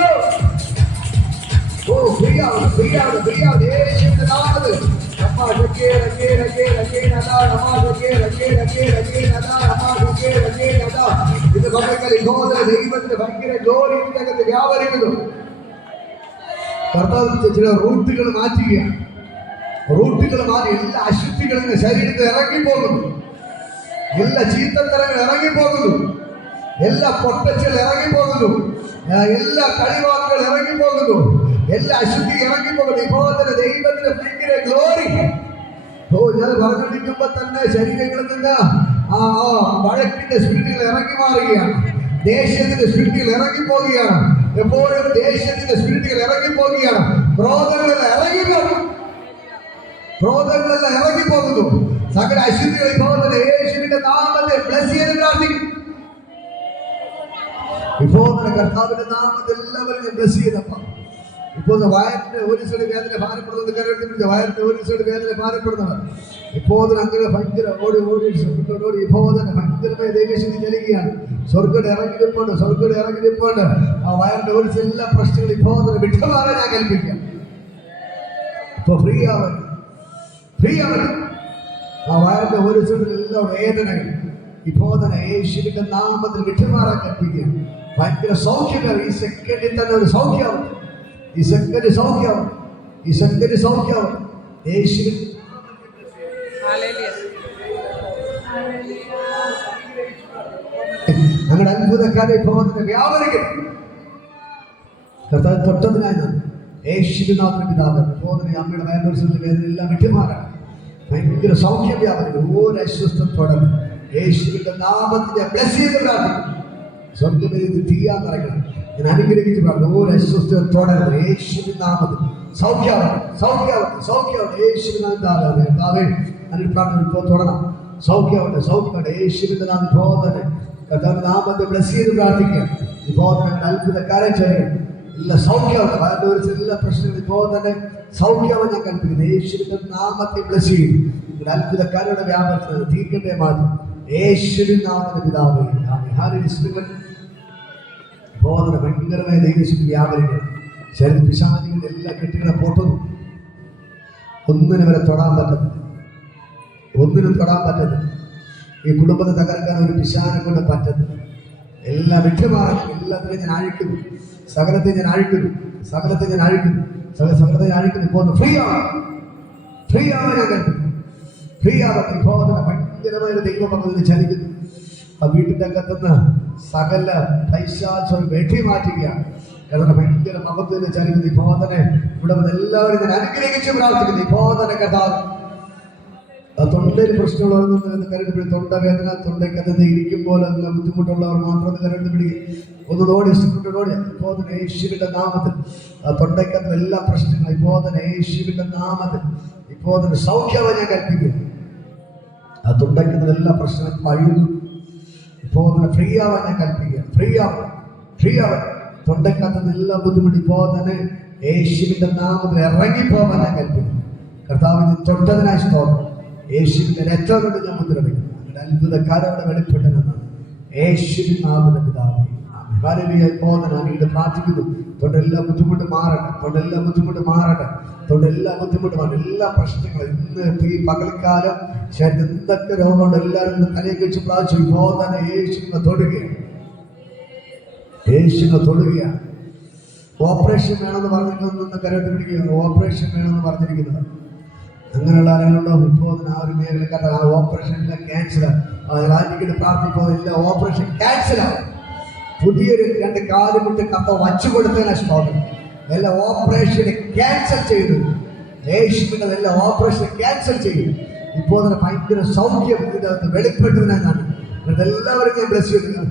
യേശുവിന്റെ നാമത്തിൽ ഇത് ദൈവത്തിന്റെ ഭയങ്കര ഗ്ലോറി ഇതിനകത്ത് വ്യാപരിക്കുന്നു. കർത്താവ് ചില റൂട്ടുകൾ മാറ്റുകയാണ്. റൂട്ടുകൾ മാറി എല്ലാ അശുദ്ധികളും ശരീരത്തിൽ ഇറങ്ങിപ്പോകുന്നു. എല്ലാ ചീത്തത്തരങ്ങൾ ഇറങ്ങിപ്പോകുന്നു. എല്ലാ പൊട്ടച്ചൽ ഇറങ്ങിപ്പോകുന്നു. എല്ലാ കളിവാക്കുകൾ ഇറങ്ങിപ്പോകുന്നു. എല്ലാ അശുദ്ധി ഇറങ്ങിപ്പോകുന്നു. ഇപ്പോൾ തന്നെ ദൈവത്തിന്റെ ഭയങ്കര ഗ്ലോറി. ഞാൻ പറഞ്ഞിരിക്കുമ്പോ തന്നെ ശരീരങ്ങളിൽ നിന്ന് വഴക്കിന്റെ സ്പിരിറ്റുകൾ ഇറങ്ങി മാറുകയാണ്. ദേഷ്യത്തിന്റെ സ്പിരിറ്റുകൾ ഇറങ്ങിപ്പോകുകയാണ്. എപ്പോഴും ദേഷ്യത്തിന്റെ സ്പിരിറ്റുകൾ ഇറങ്ങിപ്പോകുകയാണ്. ക്രോധങ്ങളെല്ലാം ഇറങ്ങിപ്പോകുന്നു. സകല അശുദ്ധികൾ ഇപ്പോൾ തന്നെ യേശുവിന്റെ നാമത്തെ ബ്ലസ് ചെയ്ത് പ്രാർത്ഥിക്കും. ഇപ്പോൾ തന്നെ കർത്താവിന്റെ നാമത്തിൽ എല്ലാവരും ബ്ലസ് ചെയ്തപ്പോ ഇപ്പോൾ വയറിന്റെ ഒരു സൈഡ് വേദന ഭാരപ്പെടുന്നത് കരത്തിന്റെ വയറിന്റെ ഒരു സൈഡ് വേദന ഭാരപ്പെടുന്നവർ ഇപ്പോൾ അങ്ങനെ ഭയങ്കര ഓടി ഇപ്പോൾ തന്നെ ഭയങ്കരമായ ദൈവശക്തി നൽകുകയാണ്. സ്വർഗ്ഗം ഇറങ്ങി നിൽപ്പുണ്ട്. ആ വയറിന്റെ ഒരു സൈഡ് എല്ലാ പ്രശ്നങ്ങളും ഇപ്പോൾ തന്നെ വിട്ടുമാറാൻ ഞാൻ കൽപ്പിക്കാം. ഇപ്പൊ ഫ്രീ ആവട്ടെ. ആ വയറിന്റെ ഒരു സൈഡിൽ എല്ലാ വേദനകൾ ഇപ്പോൾ തന്നെ യേശുവിന്റെ നാമത്തിൽ വിട്ടുമാറാൻ കൽപ്പിക്കുക. ഭയങ്കര സൗഖ്യങ്ങൾ ഈ സെക്കൻഡിൽ തന്നെ ഒരു സൗഖ്യമാവും. ഈ സെക്കൻഡ് സൗഖ്യമാവും. യേശുവിൻ ഞങ്ങളുടെ അത്ഭുതക്കാരെ ഇപ്പോൾ തന്നെ വ്യാപരിക്കും. കർത്താവ് തൊട്ടതിനായി യേശുവിനാഥന്റെ പിതാവ് ഇപ്പോൾ തന്നെ അമ്മയുടെ വയറുവേദന വേദന എല്ലാം വിട്ടുമാറാൻ ഭയങ്കര സൗഖ്യം വ്യാപരിക്കും. ഒരു അസ്വസ്ഥത്തോടെ യേശുവിന്റെ നാമത്തിന്റെ ബ്ലെസ് ചെയ്ത് പ്രാർത്ഥിക്കും. സ്വർഗ്ഗത്തിൽ തീയാൻ നിറയ്ക്കണം. ഞാൻ അനുഗ്രഹിച്ച് പറഞ്ഞു. ഒരു അസ്വസ്ഥത്തോടെ യേശുവിൻ നാമത്തിൽ സൗഖ്യമാവട്ടെ. യേശുവിനാഥേ അനുപ്രാർത്ഥന ഇപ്പോൾ തുടരണം. സൗഖ്യമാവട്ടെ. യേശുവിന്റെ നാമം ഇപ്പോൾ തന്നെ കർത്താവിന്റെ നാമത്തെ ബ്ലെസ് ചെയ്ത് പ്രാർത്ഥിക്കുക. ഇപ്പോൾ തന്നെ അത്ഭുതക്കാരൻ ചെയ്യും. എല്ലാ സൗഖ്യമാവട്ടെ. വയറുവേദന എല്ലാ പ്രശ്നങ്ങളും ഇപ്പോൾ തന്നെ സൗഖ്യമാവാൻ ഞാൻ കൽപ്പിക്കുന്നു. യേശുവിന്റെ നാമത്തെ ബ്ലെസ് ചെയ്യും. നിങ്ങളുടെ അത്ഭുതക്കാരുടെ വ്യാപനത്തിന് തീർക്കട്ടെ മാറ്റും. യേശുവിൻ നാമത്തിന്റെ പിതാവേ ബോധന ഭയങ്കരമായ ദൈവശക്തി വ്യാപരിക്കുക. ശരീര പിശാചികളുടെ എല്ലാ കെട്ടുകളെ പൊട്ടുന്നു. ഒന്നിനും വരെ തൊടാൻ പറ്റത്തില്ല. ഈ കുടുംബത്തെ തകർക്കാൻ ഒരു പിശാചിനെ കൊണ്ട് പറ്റത്തില്ല. എല്ലാം വിട്ടുമാറണം. എല്ലാത്തിനെയും ഞാൻ അഴിക്കുന്നു, സകലത്തെ ഞാൻ അഴിക്കുന്നു, സകലത്തെ ഞാൻ അഴിക്കുന്നു, സകലത്തെ ഞാൻ അഴിക്കുന്നു. ഇപ്പോൾ ഫ്രീ ആവാം, ഫ്രീ ആവാൻ ഞാൻ കൽപ്പിക്കുന്നു. ഫ്രീ ആവട്ടെ. ഇപ്പോൾ ഭയങ്കരമായ ദൈവപദ്ധതി ചലിക്കുന്നു. ആ വീട്ടിൻ്റെ അകത്തുനിന്ന് സകല പൈശാചികം വെട്ടി മാറ്റുകയാണ്. കാരണം ഭയങ്കര മഹത്വത്തിന് ചലിക്കുന്നു. ഇപ്പോൾ തന്നെ ഇവിടെ എല്ലാവരും ഞാൻ അനുഗ്രഹിച്ച് പ്രാർത്ഥിക്കുന്നു. ഇപ്പോൾ തന്നെ കർത്താവ് തൊണ്ടയിൽ പ്രശ്നമുള്ളവരൊന്നും കരണ്ട് പിടി, തൊണ്ടവേദന, തൊണ്ടയ്ക്കകത്ത് ഇരിക്കുമ്പോൾ അതിന് ബുദ്ധിമുട്ടുള്ളവർ മാത്രം കരണ്ട് പിടിക്കും. ഒന്നോടി ഇഷ്ടപ്പെട്ടോടി ഇപ്പോൾ തന്നെ യേശുവിന്റെ നാമത്തിൽ തൊണ്ടയ്ക്കകത്ത് എല്ലാ പ്രശ്നങ്ങളും ഇപ്പോൾ തന്നെ യേശുവിന്റെ നാമത്തിൽ ഇപ്പോൾ തന്നെ സൗഖ്യമായി ഞാൻ കൽപ്പിക്കുന്നു. ആ തൊണ്ടയ്ക്കകത്ത് എല്ലാ പ്രശ്നങ്ങളും കഴിയുന്നു. ഇപ്പോൾ തന്നെ ഫ്രീ ആവാൻ ഞാൻ കൽപ്പിക്കുക. ഫ്രീ ആവാൻ, ഫ്രീ ആവാൻ. തൊണ്ടയ്ക്കകത്ത് എല്ലാ ബുദ്ധിമുട്ട് ഇപ്പോൾ തന്നെ യേശുവിന്റെ നാമത്തിൽ ഇറങ്ങിപ്പോവാൻ ഞാൻ കൽപ്പിക്കുന്നു. കർത്താവിനെ തൊട്ടതിനായി സ്തോത്രം. യേശുവിന്റെ രക്തം കൊണ്ട് ഞാൻ മുദ്രവയ്ക്കുന്നു. അങ്ങനെ അത്ഭുതക്കാരൻ അവിടെ വെളിപ്പെട്ടതെന്നാണ് യേശുവിൻ നാമത്തിന്റെ പിതാവേ. ഹല്ലേലൂയ. ഇപ്പോൾ തന്നെ അങ്ങോട്ട് പ്രാർത്ഥിക്കുന്നു. തൊണ്ടെല്ലാ ബുദ്ധിമുട്ട് മാറട്ടെ, തൊണ്ടെല്ലാ ബുദ്ധിമുട്ട് മാറട്ടെ, തൊണ്ടെല്ലാ ബുദ്ധിമുട്ട് മാറട്ടെ. എല്ലാ പ്രശ്നങ്ങളും ഇന്ന് ഈ പകൽക്കാലം ശരീരത്തിൽ എന്തൊക്കെ രോഗമുണ്ട് എല്ലാവരും തലയൊക്കെ വെച്ച് പ്രാർത്ഥിച്ചു. ഇപ്പോൾ തന്നെ യേശുവിനെ തൊടുകയാണ്, യേശുവിനെ തൊടുകയാണ്. ഓപ്പറേഷൻ വേണമെന്ന് പറഞ്ഞിരിക്കുന്നത് കരട്ട് പിടിക്കുകയാണ്. ഓപ്പറേഷൻ വേണമെന്ന് പറഞ്ഞിരിക്കുന്നത് അങ്ങനെയുള്ള ആളുകളുണ്ടോ? ഇപ്പോൾ ആ ഒരു മേഖലക്കാരുടെ ആ ഓപ്പറേഷനിലെ ക്യാൻസലാണ്. റാഞ്ചിക്കിട്ട് പ്രാർത്ഥിപ്പോൾ ഇല്ല, ഓപ്പറേഷൻ ക്യാൻസലാണ്. പുതിയൊരു 2 കാലുമുട്ട് കപ്പ വച്ചു കൊടുത്തതിനെ സ്തോത്രം. എല്ലാ ഓപ്പറേഷനെ ക്യാൻസൽ ചെയ്തു. യേശുവിന്റെ എല്ലാ ഓപ്പറേഷൻ ക്യാൻസൽ ചെയ്യും. ഇപ്പോൾ തന്നെ ഭയങ്കര സൗഖ്യം ഇതിനകത്ത് വെളിപ്പെട്ടതിനാണ്. എല്ലാവരും ഞാൻ ബ്ലസ് ചെയ്തു.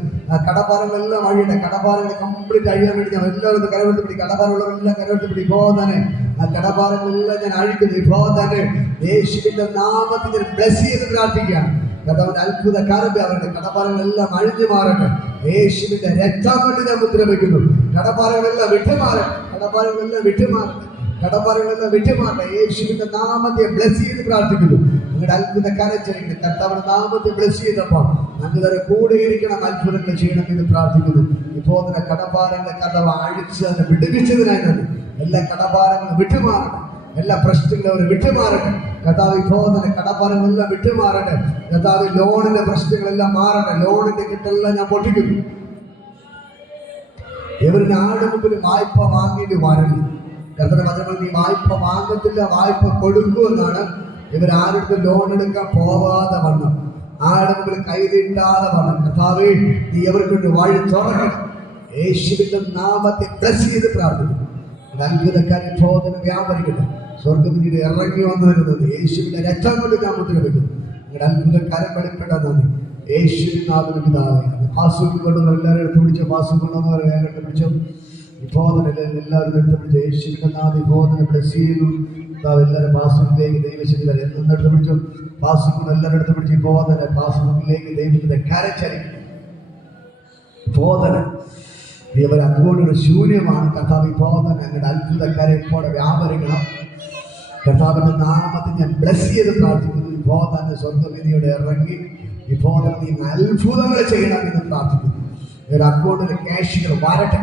കടപ്പാറകളെല്ലാം അഴിയട്ടെ. കടപ്പാറകൾ കംപ്ലീറ്റ് അഴിയാൻ വേണ്ടി ഞാൻ എല്ലാവരും കരവെട്ട് പിടി. കടപ്പാറുള്ളവരെല്ലാം കരവെട്ട് പിടി. ഇപ്പോൾ തന്നെ ആ കടപ്പാറകളെല്ലാം ഞാൻ അഴിക്കുന്നു. ഇപ്പോൾ തന്നെ യേശുവിന്റെ നാമത്തിൽ ഞാൻ ബ്ലസ് ചെയ്ത് പ്രാർത്ഥിക്കുകയാണ്. കർത്താവിന്റെ അത്ഭുത കാലം അവരുടെ കടപ്പാറകളെല്ലാം അഴിഞ്ഞു മാറട്ടെ. യേശുവിന്റെ രക്തം കൊണ്ട് ഞാൻ മുദ്രവയ്ക്കുന്നു. കടപ്പാറകളെല്ലാം വിട്ടുമാറട്ടെ, കടപ്പാറകളെല്ലാം വിട്ടുമാറട്ടെ, കടപ്പാറകളെല്ലാം വിട്ടുമാറട്ടെ. യേശുവിന്റെ നാമത്തെ ബ്ലസ് ചെയ്ത് പ്രാർത്ഥിക്കുന്നു. നിങ്ങളുടെ അത്ഭുത കാലച്ചരിക്കുന്നു. കർത്താവിന്റെ നാമത്തെ ബ്ലസ് ചെയ്തപ്പോൾ അങ്ങനെ കൂടെ ഇരിക്കണം, അത്ഭുതങ്ങൾ ചെയ്യണം എന്ന് പ്രാർത്ഥിക്കുന്നു. ഇപ്പോൾ തന്നെ കടപ്പാറകളെ കർത്താവ് അഴിച്ച് അതിനെ വിടുവിച്ചതിനായി നന്ദി. എല്ലാ കടപ്പാറകളും വിട്ടുമാറട്ടെ, എല്ലാ പ്രശ്നങ്ങളും അവർ വിട്ടുമാറട്ടെ. കർത്താവ് ഇപ്പോൾ തന്നെ കടപ്പാറകളെല്ലാം വിട്ടുമാറട്ടെ. കർത്താവ് ലോണിന്റെ പ്രശ്നങ്ങളെല്ലാം മാറട്ടെ. ലോണിന്റെ കിട്ടെല്ലാം ഞാൻ പൊട്ടിക്കുന്നു. ഇവരുടെ ആട് മുമ്പിൽ വായ്പ വാങ്ങിയിട്ട് വരല്. കർത്താവിന്റെ വചനങ്ങൾ നീ വായ്പ വാങ്ങത്തില്ല, വായ്പ കൊടുക്കുമെന്നാണ്. ഇവരാരുടെ ലോൺ എടുക്കാൻ പോവാതെ വണ്ണം, ആരുടെ മുമ്പിൽ കൈതീട്ടാതെ വണ്ണം കർത്താവേ നീ എവർക്കൊണ്ട് വഴി തുറക്കണം. യേശുവിന്റെ നാമത്തെ ബ്ലസ് ചെയ്ത് പ്രാർത്ഥിക്കുന്നു. അത്ഭുതക്കാരൻ ബോധന വ്യാപരിക്കട്ടെ. സ്വർഗത്തിൻ്റെ ഇറങ്ങി വന്നു വരുന്നത് യേശുവിന്റെ രക്തം കൊണ്ട് ഞാൻ മുദ്രവയ്ക്കുന്നു. നിങ്ങളുടെ അത്ഭുതക്കാരൻ വെളിപ്പെട്ട നന്ദി. യേശുവിൻ നാമത്തിൽ പിതാവേ. പാസ്സുകൾ കൊണ്ടുവന്ന് എല്ലാവരും എടുത്ത് പിടിച്ചോ, പാസ്സുകൾ കൊണ്ടുവന്നവർ വേഗം എടുത്ത് പിടിച്ചോ. ബോധന എല്ലാവരും എടുത്ത് പിടിച്ചോ. യേശുവിന്റെ നാമത്തിൽ ബോധന ബ്ലസ് ചെയ്യുന്നു. എല്ലാവരും പാസ്സുകളിലേക്ക് ദൈവശക്തി എന്നെടുത്ത് പിടിച്ചു. പാസ്സുകൾ എല്ലാവരും എടുത്ത് പിടിച്ച് ബോധന പാസ്സുകളിലേക്ക് ദൈവത്തിന്റെ കരച്ചരി ബോധന ഇവർ അങ്ങോട്ടൊരു ശൂന്യമാണ്. കർത്താവ് ബോധന ഞങ്ങളുടെ അത്ഭുതക്കാരെ ഇപ്പോൾ വ്യാപരിക്കണം. കർത്താവിന്റെ നാമത്തിൽ ഞാൻ ബ്ലസ് ചെയ്ത് പ്രാർത്ഥിക്കുന്നു. ബോധന സ്വർഗവിധിയോടെ ഇറങ്ങി ഇപ്പോൾ നീ അത്ഭുതങ്ങൾ ചെയ്യണമെന്ന് പ്രാർത്ഥിക്കുന്നു. ഇവർ അക്കൗണ്ടിലെ ക്യാഷുകൾ മാറട്ടെ,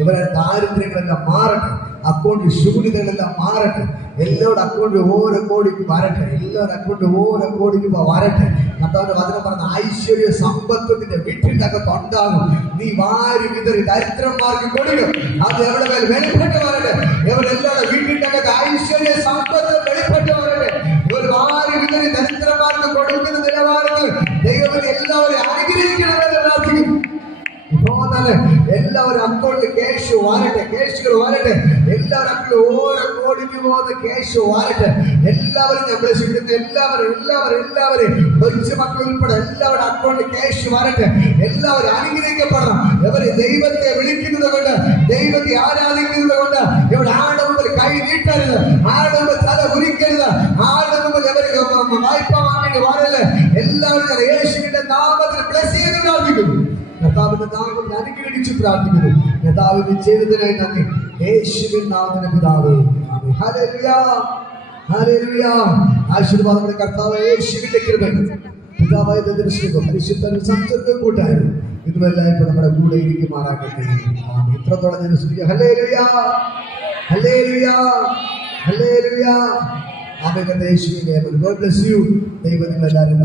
ഇവരെ ദാരിദ്ര്യങ്ങളെല്ലാം മാറട്ടെ, അക്കൗണ്ടിൽ ശൂന്യതകളെല്ലാം മാറട്ടെ. എല്ലാവരുടെ അക്കൗണ്ടിൽ ഓരോ കോടിക്ക് വരട്ടെ, എല്ലാവരുടെ അക്കൗണ്ടിൽ ഓരോ കോടിക്ക് വരട്ടെ. കർത്താവിന്റെ വചനം പറഞ്ഞ ഐശ്വര്യ സമ്പത്തിന്റെ വീട്ടിന്റെ അകത്ത് ഉണ്ടാകും. നീ വാരി വിതറി ദരിദ്രന്മാർക്ക് കൊടുക്കും, അത് എവിടെ മേൽ വെളിപ്പെട്ട് വരട്ടെ. ഇവരെല്ലാവരുടെ വീട്ടിന്റെ അകത്ത് ഐശ്വര്യ സമ്പത്ത് വെളിപ്പെട്ട് വരട്ടെ. ഇവർ വാരി വിതറി ദരിദ്രന്മാർക്ക് കൊടുക്കുന്ന നിലവാരത്തിൽ ദൈവം എല്ലാവരും അനുഗ്രഹിക്കണമെന്ന് പ്രാർത്ഥിക്കുന്നു. ഇപ്പോൾ തന്നെ എല്ലാവരും അക്കൗണ്ടിൽ ക്യാഷ് വരട്ടെ, ക്യാഷുകൾ വരട്ടെ. എല്ലാവരും അക്കൗണ്ടിൽ ഓരോ കോടിക്ക് പോകുന്ന ക്യാഷ് വരട്ടെ. എല്ലാവരും ഞാൻ വിളിച്ചിട്ടുണ്ട്. എല്ലാവരും കൊച്ചു മക്കൾ ഉൾപ്പെടെ എല്ലാവരുടെ അക്കൗണ്ടിൽ ക്യാഷ് വരട്ടെ. എല്ലാവരും അനുഗ്രഹിക്കപ്പെടണം. ഇവരെ ദൈവത്തെ വിളിക്കുന്നത് കൊണ്ട്, ദൈവത്തെ ആരാധിക്കുന്നത് കൊണ്ട് ഇവിടെ ആരുടെ മുമ്പിൽ കൈ നീട്ടരുത്, ആരുടെ മുമ്പിൽ തല കുരിക്കരുത്, ആരുടെ മുമ്പിൽ ഇവര് വായ്പ വാങ്ങിയിട്ട് വരല്. എല്ലാവരും യേശുവിന്റെ നാമത്തിൽ ബ്ലസ് ചെയ്ത് പ്രാർത്ഥിക്കുന്നു. കർത്താവിന്റെ നാമത്തിൽ അനുഗ്രഹിച്ച് പ്രാർത്ഥിക്കുന്നു. കർത്താവിന്റെ ചെയ്തതിനായി നന്ദി. യേശുവിൻ നാമത്തിന്റെ പിതാവേ. Hallelujah, hallelujah. ആശീർവാദങ്ങളുടെ കർത്താവ് യേശുവിന്റെ കൃപ, പിതാവായ ദൈവത്തിന്റെ പരിശുദ്ധ സംസർഗം കൂട്ടായിരുന്നു ഇതുമെല്ലാം ഇപ്പൊ നമ്മുടെ കൂടെ ഇരിക്കുമാറാകട്ടെ. ഇത്രത്തോളം ഞാൻ സ്തുതിക്കുക. ഹല്ലേലൂയ, ഹല്ലേലൂയ, ഹല്ലേലൂയ. ആമേൻ. യേശുവിന്റെ God bless you. ദൈവം നിങ്ങളെല്ലാവരും